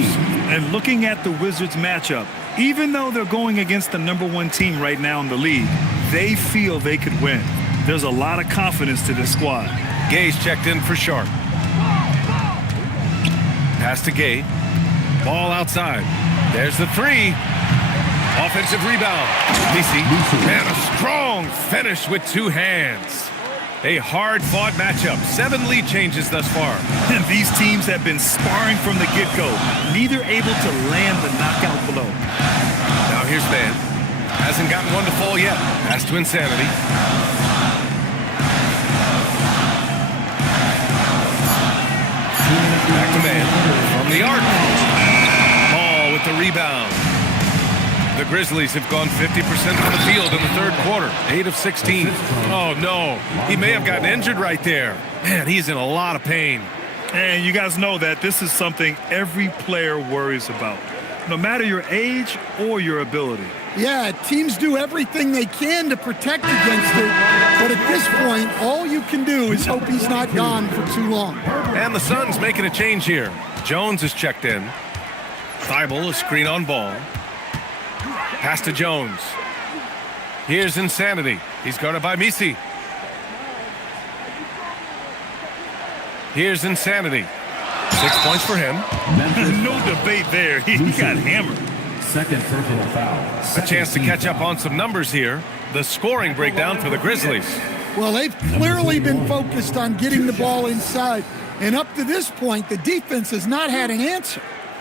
And looking at the Wizards matchup, even though they're going against the #1 team right now in the league, they feel they could win. There's a lot of confidence to this squad. Gay's checked in for Sharp. Pass to Gay. Ball outside. There's the 3. Offensive rebound. Lisi. And a strong finish with 2 hands. A hard-fought matchup. 7 lead changes thus far. And these teams have been sparring from the get-go. Neither able to land the knockout blow. Now here's Man. Hasn't gotten one to fall yet. Pass to Insanity. Back to Man. From the arc. Ball with the rebound. The Grizzlies have gone 50% from the field in the 3rd quarter. 8 of 16. Oh, no. He may have gotten injured right there. Man, he's in a lot of pain. And you guys know that this is something every player worries about, no matter your age or your ability. Yeah, teams do everything they can to protect against it, but at this point, all you can do is hope he's not gone for too long. And the Suns making a change here. Jones is checked in. Thibault, a screen on ball. Pass to Jones. Here's Insanity. He's guarded by Misi. Here's Insanity. 6 points for him. No debate there. He got hammered. Second personal foul. A chance to catch up on some numbers here. The scoring breakdown for the Grizzlies. Well, they've clearly been focused on getting the ball inside, and up to this point, the defense has not had an answer.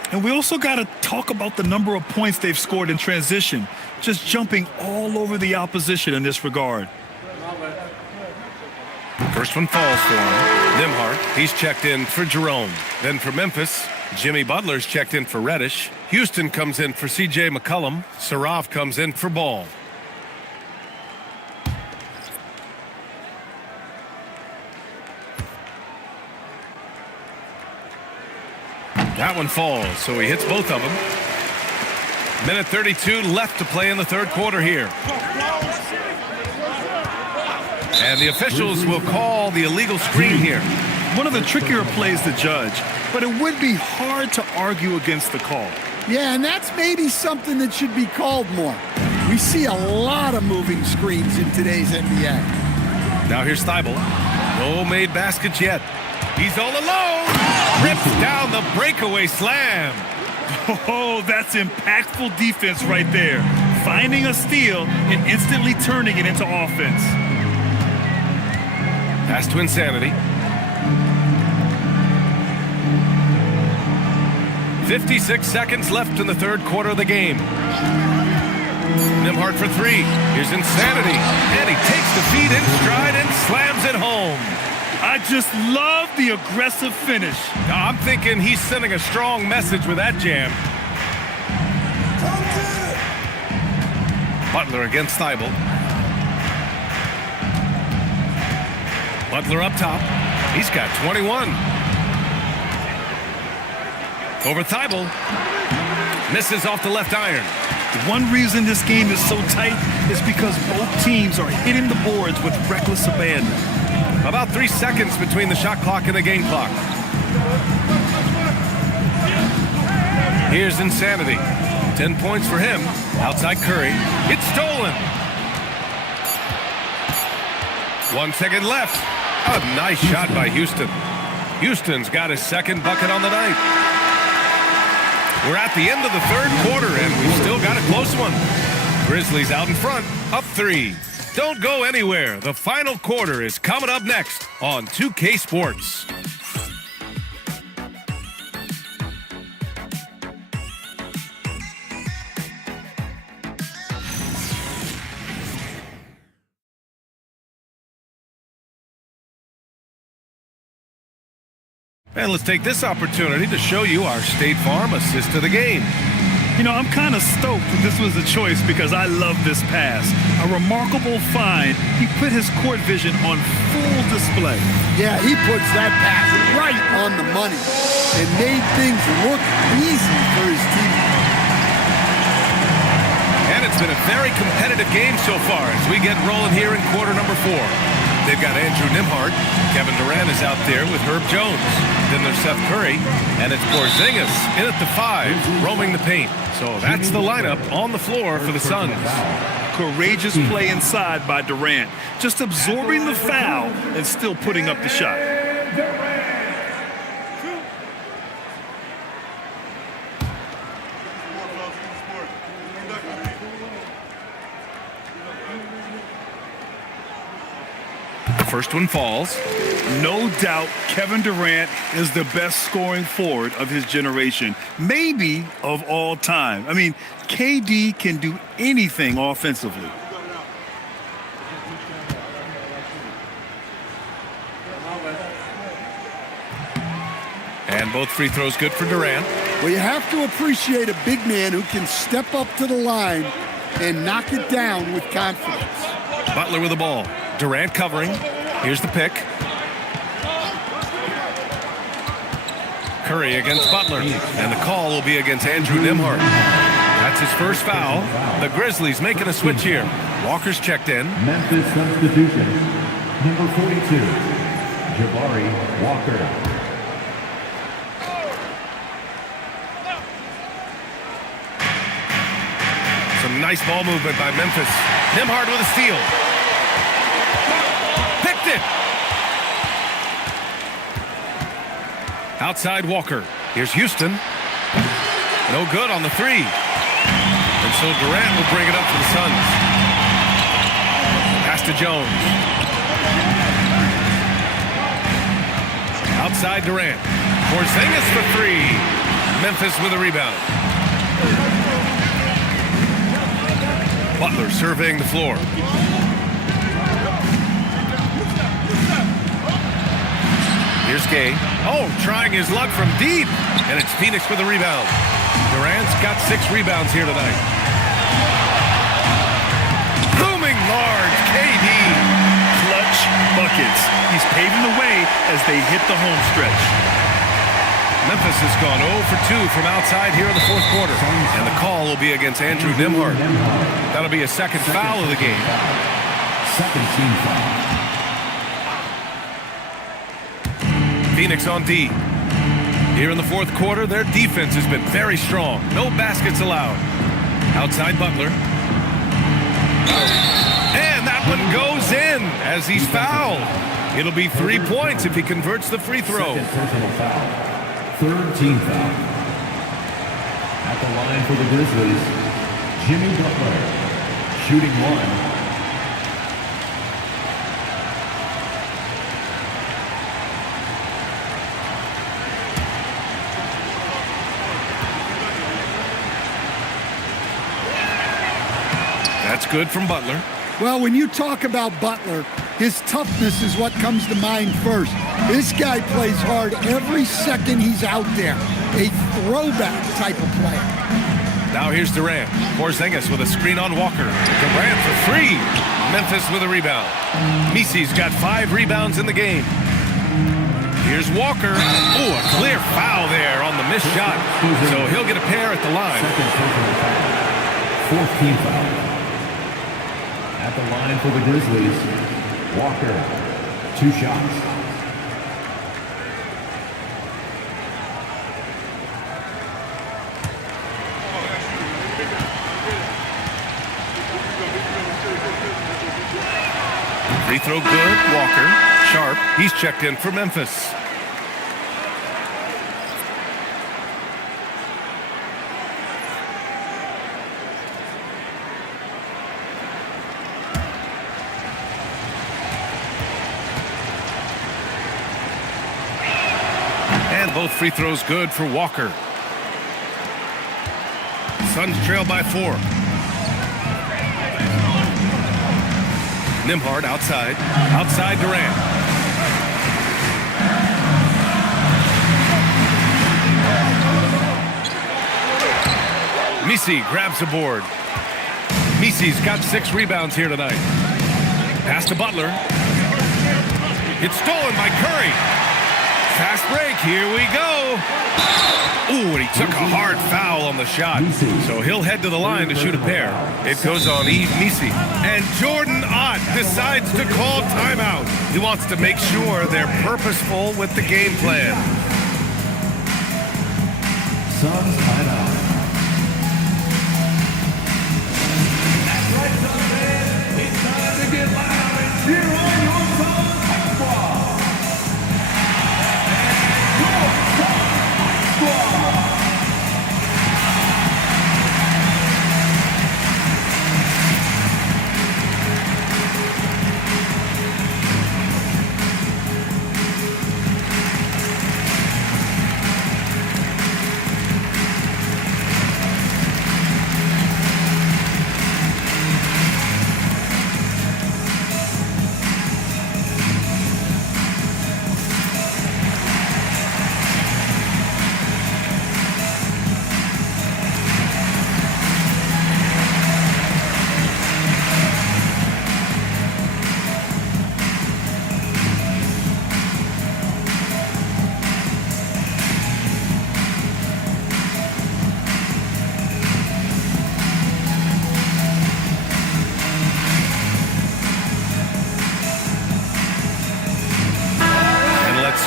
And we also got to talk about the number of points they've scored in transition, just jumping all over the opposition in this regard. First one falls for him. Nembhard, he's checked in for Jerome. Then for Memphis, Jimmy Butler's checked in for Reddish. Houston comes in for C.J. McCollum. Saraf comes in for Ball. That one falls, so he hits both of them. Minute 32 left to play in the 3rd quarter here. And the officials will call the illegal screen here. One of the trickier plays to judge, but it would be hard to argue against the call. Yeah, and that's maybe something that should be called more. We see a lot of moving screens in today's NBA. Now here's Thibault. No made baskets yet. He's all alone. Rips down the breakaway slam. Oh, that's impactful defense right there. Finding a steal and instantly turning it into offense. Pass to Insanity. 56 seconds left in the 3rd quarter of the game. Nembhard for 3. Here's Insanity. And he takes the feed in stride and slams it home. I just love the aggressive finish. I'm thinking he's sending a strong message with that jam. Butler against Thibault. Butler up top. He's got 21. Over Thibault. Misses off the left iron. One reason this game is so tight is because both teams are hitting the boards with reckless abandon. About 3 seconds between the shot clock and the game clock. Here's Insanity. 10 points for him. Outside Curry. It's stolen. 1 second left. A nice shot by Houston. Houston's got his second bucket on the night. We're at the end of the third quarter, and we've still got a close one. Grizzlies out in front, up 3. Don't go anywhere. The final quarter is coming up next on 2K Sports. And let's take this opportunity to show you our State Farm assist to the game. You know, I'm kind of stoked that this was a choice because I love this pass. A remarkable find. He put his court vision on full display. Yeah, he puts that pass right on the money and made things look easy for his team. And it's been a very competitive game so far as we get rolling here in quarter number 4. They've got Andrew Nembhard. Kevin Durant is out there with Herb Jones. Then there's Seth Curry. And it's Porzingis in at the 5, roaming the paint. So that's the lineup on the floor for the Suns. Courageous play inside by Durant. Just absorbing the foul and still putting up the shot. First one falls. No doubt Kevin Durant is the best scoring forward of his generation, maybe of all time. I mean, KD can do anything offensively. And both free throws good for Durant. Well, you have to appreciate a big man who can step up to the line and knock it down with confidence. Butler with the ball. Durant covering. Here's the pick. Curry against Butler. And the call will be against Andrew Nembhard. That's his first foul. The Grizzlies making a switch here. Walker's checked in. Memphis substitution. Number 42, Jabari Walker. Some nice ball movement by Memphis. Nembhard with a steal. Picked it. Outside Walker. Here's Houston. No good on the 3. And so Durant will bring it up for the Suns. Pass to Jones. Outside Durant. Porzingis for 3. Memphis with a rebound. Butler surveying the floor. Here's Gay. Oh, trying his luck from deep. And it's Phoenix with a rebound. Durant's got 6 rebounds here tonight. Booming large, KD. Clutch buckets. He's paving the way as they hit the home stretch. Memphis has gone 0 for 2 from outside here in the fourth quarter. And the call will be against Andrew Nembhard. That'll be a second foul of the game. Second team foul. Phoenix on D. Here in the fourth quarter, their defense has been very strong. No baskets allowed. Outside Butler. And that one goes in as he's fouled. It'll be 3 points if he converts the free throw. Second personal foul. Third team foul. At the line for the Grizzlies, Jimmy Butler, shooting 1. That's good from Butler. Well, when you talk about Butler, his toughness is what comes to mind first. This guy plays hard every second he's out there. A throwback type of player. Now here's Durant. Porzingis with a screen on Walker. Durant for 3. Memphis with a rebound. Misi's got 5 rebounds in the game. Here's Walker. Oh, a clear foul there on the missed shot. So he'll get a pair at the line. 4th team foul. At the line for the Grizzlies, Walker, 2 shots. Free throw good, Walker. Sharp, he's checked in for Memphis. And both free throws good for Walker. Suns trail by 4. Nembhard outside. Outside Durant. Misi grabs the board. Misi's got 6 rebounds here tonight. Pass to Butler. It's stolen by Curry. Fast break. Here we go. Ooh, and he took a hard foul on the shot. So he'll head to the line to shoot a pair. It goes on Yves Misi. And Jordan Ott decides to call timeout. He wants to make sure they're purposeful with the game plan. Suns timeout. That's right, Suns. It's time to get loud and cheer on your Suns squad.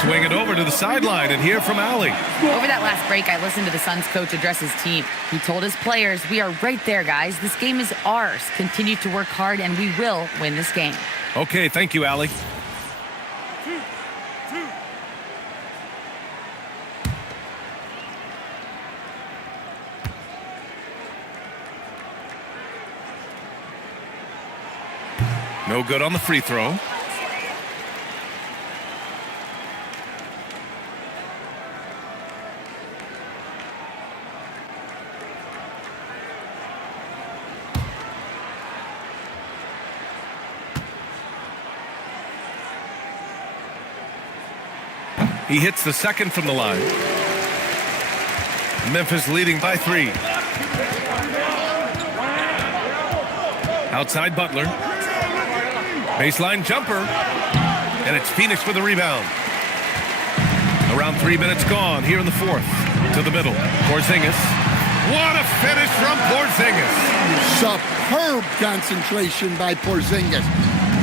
Swing it over to the sideline and hear from Allie. Over that last break, I listened to the Suns coach address his team. He told his players, we are right there, guys. This game is ours. Continue to work hard, and we will win this game. Okay, thank you, Allie. No good on the free throw. He hits the second from the line. Memphis leading by 3. Outside Butler. Baseline jumper. And it's Phoenix with a rebound. Around 3 minutes gone here in the 4th. To the middle. Porzingis. What a finish from Porzingis. Superb concentration by Porzingis.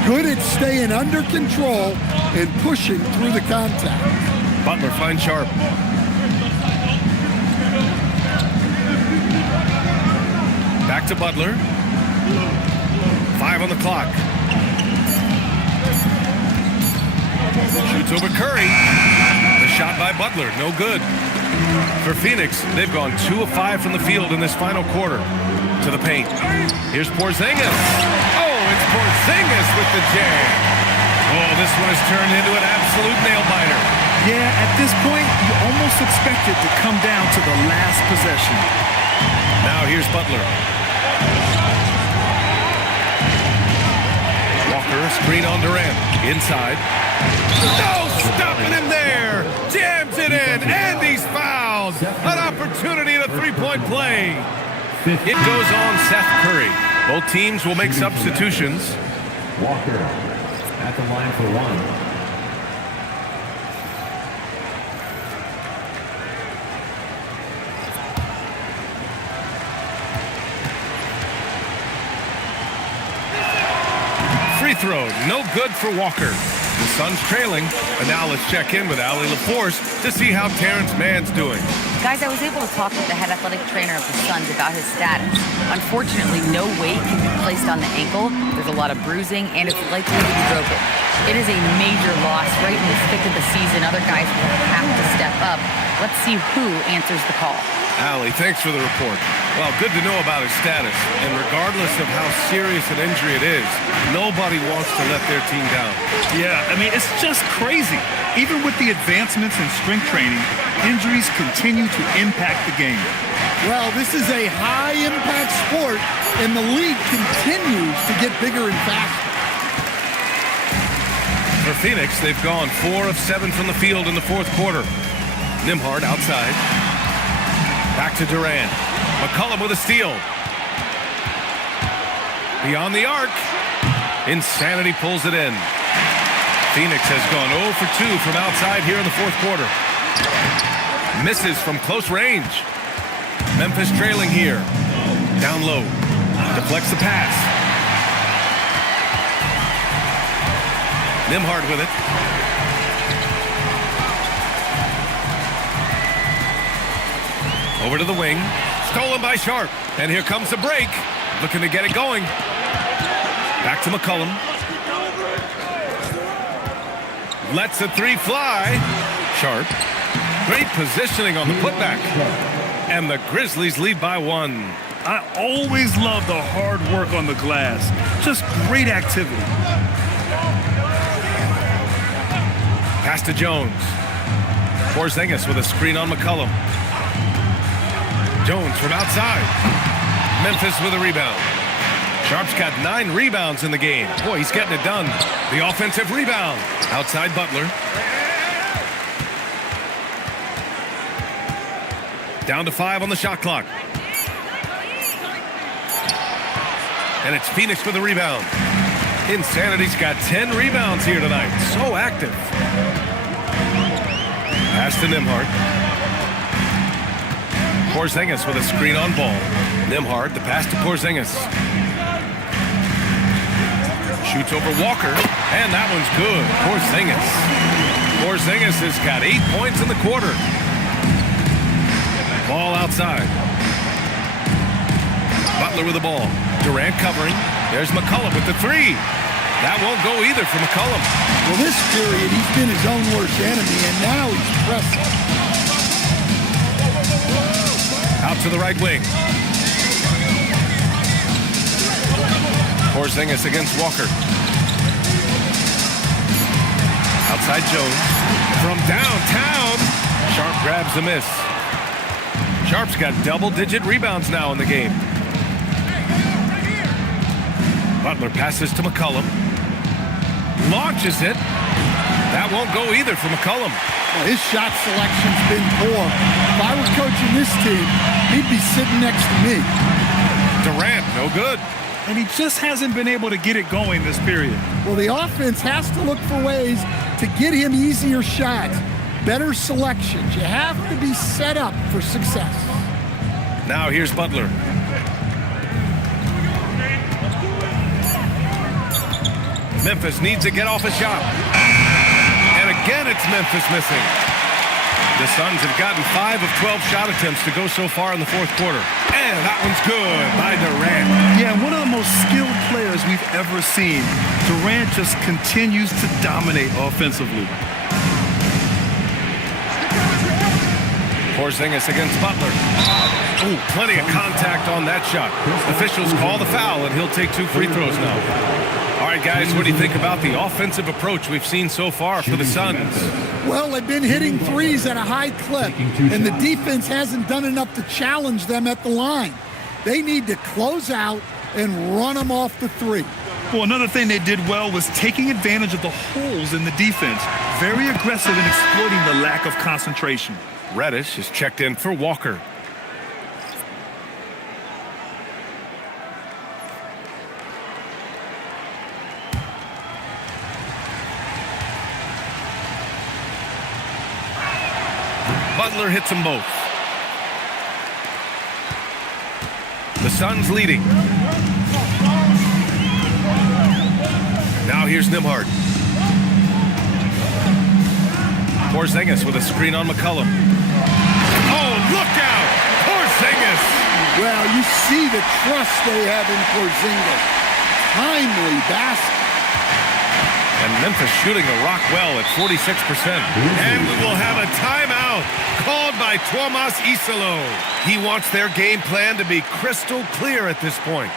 Good at staying under control and pushing through the contact. Butler finds Sharp. Back to Butler. 5 on the clock. Shoots over Curry. The shot by Butler, no good. For Phoenix, they've gone 2 of 5 from the field in this final quarter. To the paint. Here's Porzingis. Oh, it's Porzingis with the jam. Oh, this one has turned into an absolute nail-biter. Yeah, at this point, you almost expect it to come down to the last possession. Now here's Butler. Walker, screen on Durant. Inside. No stopping him there. Jams it in, and he's fouled. An opportunity at a three-point play. It goes on Seth Curry. Both teams will make substitutions. Walker at the line for one. Free throw, no good for Walker. The Suns trailing, and now let's check in with Allie LaForce to see how Terrence Mann's doing. Guys, I was able to talk with the head athletic trainer of the Suns about his status. Unfortunately, no weight can be placed on the ankle. There's a lot of bruising, and it's likely to be broken. It is a major loss right in the thick of the season. Other guys will have to step up. Let's see who answers the call. Allie, thanks for the report. Well, good to know about his status. And regardless of how serious an injury it is, nobody wants to let their team down. Yeah, I mean, it's just crazy. Even with the advancements in strength training, injuries continue to impact the game. Well, this is a high-impact sport, and the league continues to get bigger and faster. For Phoenix, they've gone 4 of 7 from the field in the fourth quarter. Nembhard outside. Back to Durant. McCollum with a steal. Beyond the arc. Insanity pulls it in. Phoenix has gone 0 for 2 from outside here in the fourth quarter. Misses from close range. Memphis trailing here. Down low. Deflects the pass. Nembhard with it. Over to the wing. Stolen by Sharp. And here comes the break. Looking to get it going. Back to McCollum. Lets the three fly. Sharp. Great positioning on the putback. And the Grizzlies lead by 1. I always love the hard work on the glass. Just great activity. Pass to Jones. Porzingis with a screen on McCollum. Jones from outside. Memphis with a rebound. Sharp's got 9 rebounds in the game. Boy, he's getting it done. The offensive rebound. Outside Butler. Down to 5 on the shot clock. And it's Phoenix with a rebound. Insanity's got 10 rebounds here tonight. So active. Pass to Nembhard. Porzingis with a screen on ball. Nembhard, the pass to Porzingis. Shoots over Walker, and that one's good. Porzingis has got 8 points in the quarter. Ball outside. Butler with the ball. Durant covering. There's McCollum with the 3. That won't go either for McCollum. Well, this period, he's been his own worst enemy, and now he's pressing. Out to the right wing. Porzingis against Walker. Outside Jones. From downtown. Sharp grabs the miss. Sharp's got double-digit rebounds now in the game. Butler passes to McCollum. Launches it. That won't go either for McCollum. Well, his shot selection's been poor. If I were coaching this team, he'd be sitting next to me. Durant, no good. And he just hasn't been able to get it going this period. Well, the offense has to look for ways to get him easier shots, better selections. You have to be set up for success. Now here's Butler. Memphis needs to get off a shot. And again, it's Memphis missing. The Suns have gotten 5 of 12 shot attempts to go so far in the fourth quarter. And that one's good by Durant. Yeah, one of the most skilled players we've ever seen. Durant just continues to dominate offensively. Porzingis against Butler. Ooh, plenty of contact on that shot. Officials call the foul, and he'll take 2 free throws now. All right, guys, what do you think about the offensive approach we've seen so far for the Suns? Well, they've been hitting threes at a high clip, and the defense hasn't done enough to challenge them at the line. They need to close out and run them off the 3. Well, another thing they did well was taking advantage of the holes in the defense. Very aggressive in exploiting the lack of concentration. Reddish is checked in for Walker. Butler hits them both. The Suns leading. Now here's Nembhard. Porzingis with a screen on McCollum. Oh, look out! Porzingis! Well, you see the trust they have in Porzingis. Timely basket. And Memphis shooting the rock well at 46%. And we will have a timeout called by Tuomas Isalo. He wants their game plan to be crystal clear at this point.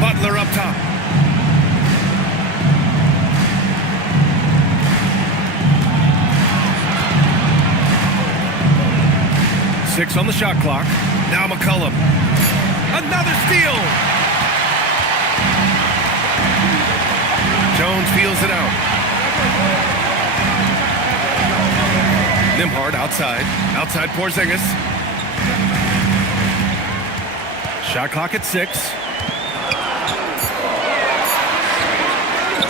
Butler up top. Six on the shot clock. Now McCollum. Another steal. Jones feels it out. Nembhard outside. Outside Porzingis. Shot clock at 6.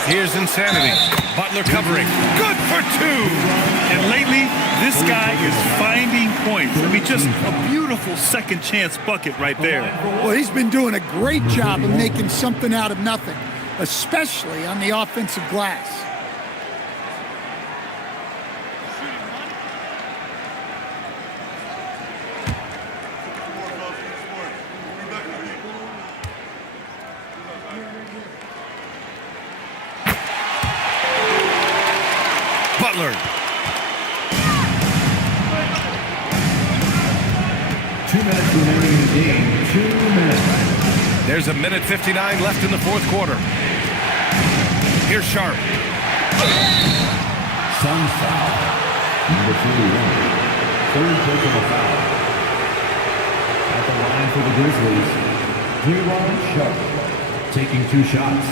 Here's insanity. Butler covering. Good for 2. And lately, this guy is finding points. I mean, just a beautiful second chance bucket right there. Well, he's been doing a great job of making something out of nothing, especially on the offensive glass. Butler. 2 minutes remaining in the game. 2 minutes. There's a minute 59 left in the fourth quarter. Here's Sharp. Suns foul. Number 41. Third personal foul. At the line for the Grizzlies, J.R. Sharp, taking 2 shots.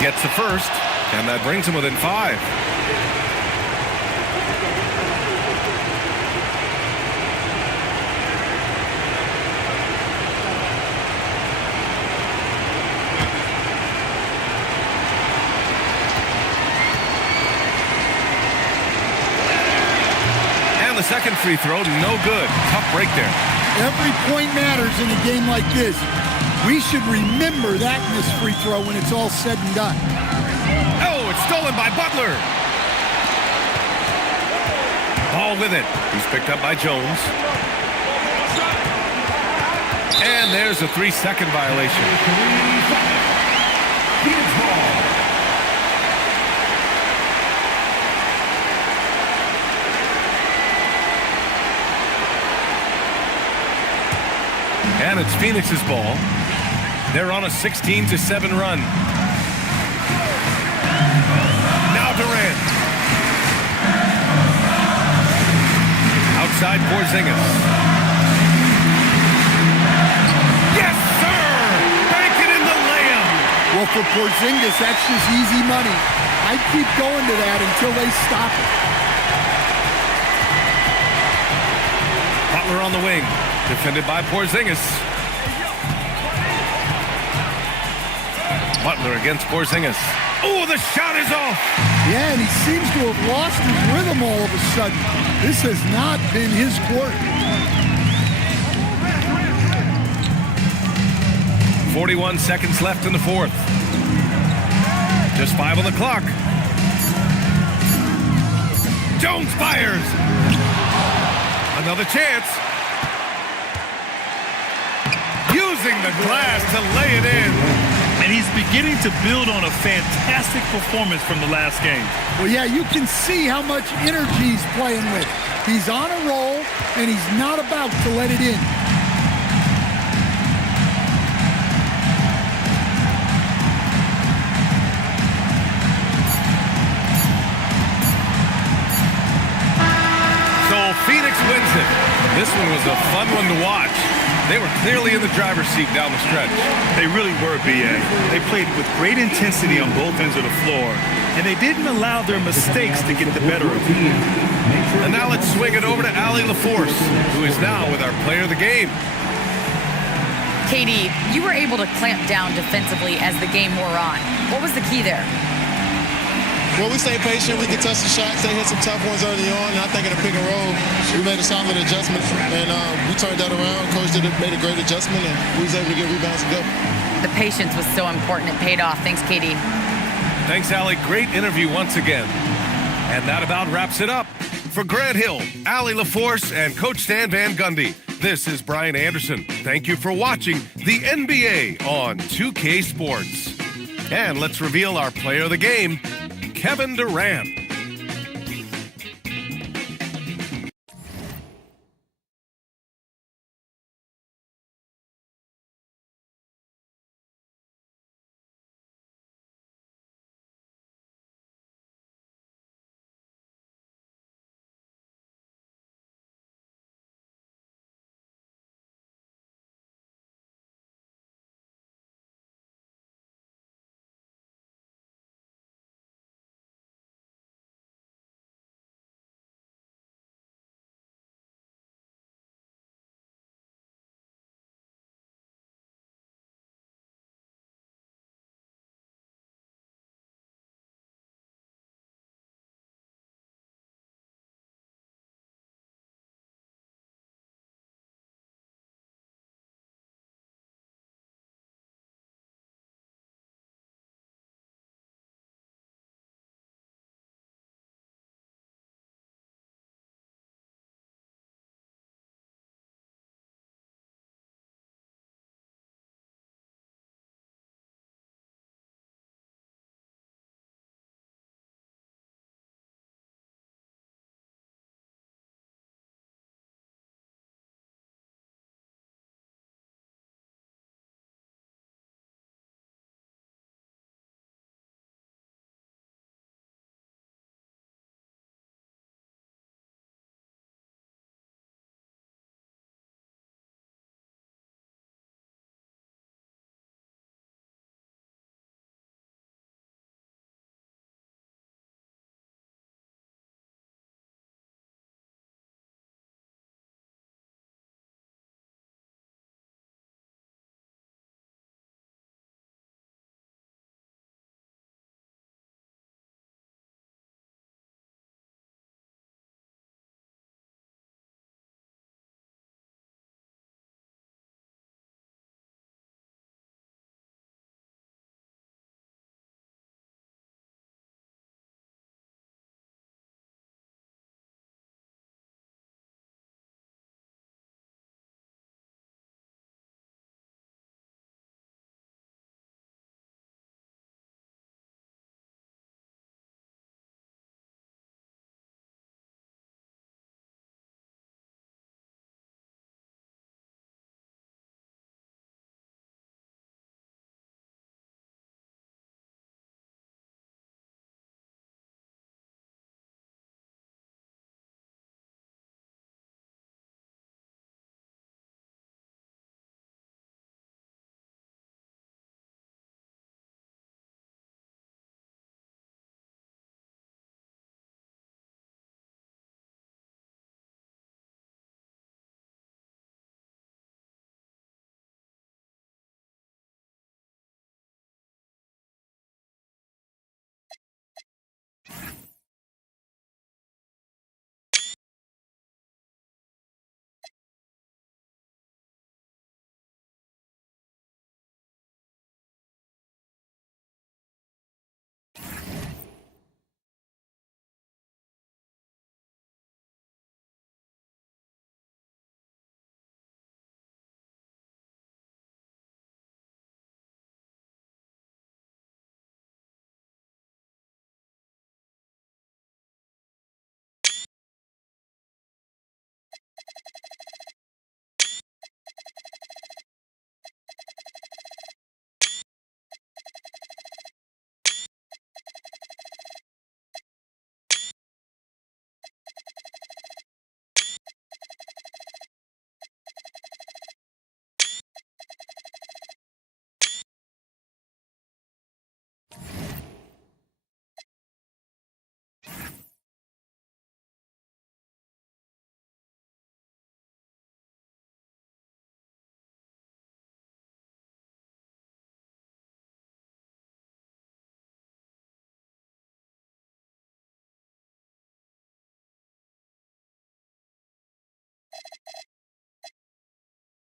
Gets the first, and that brings him within 5. And the second free throw, no good. Tough break there. Every point matters in a game like this. We should remember that in this free throw when it's all said and done. Oh, it's stolen by Butler. Ball with it. He's picked up by Jones. And there's a 3-second violation. And it's Phoenix's ball. They're on a 16-7 run. Now Durant. Outside Porzingis. Yes, sir! Bank it in the layup. Well, for Porzingis, that's just easy money. I'd keep going to that until they stop it. Butler on the wing, defended by Porzingis. Butler against Porzingis. Oh, the shot is off. Yeah, and he seems to have lost his rhythm all of a sudden. This has not been his court. 41 seconds left in the fourth. Just 5 on the clock. Jones fires. Another chance. Using the glass to lay it in. And he's beginning to build on a fantastic performance from the last game. Well, yeah, you can see how much energy he's playing with. He's on a roll, and he's not about to let it in. So Phoenix wins it. This one was a fun one to watch. They were clearly in the driver's seat down the stretch. They really were, B.A. They played with great intensity on both ends of the floor, and they didn't allow their mistakes to get the better of them. And now let's swing it over to Allie LaForce, who is now with our player of the game. KD, you were able to clamp down defensively as the game wore on. What was the key there? Well, we stayed patient. We could touch the shots. They hit some tough ones early on. And I think in a pick and roll, we made a solid adjustment. And we turned that around. Coach made a great adjustment, and we was able to get rebounds and go. The patience was so important. It paid off. Thanks, KD. Thanks, Allie. Great interview once again. And that about wraps it up. For Grant Hill, Allie LaForce, and Coach Stan Van Gundy, this is Brian Anderson. Thank you for watching the NBA on 2K Sports. And let's reveal our player of the game, Kevin Durant.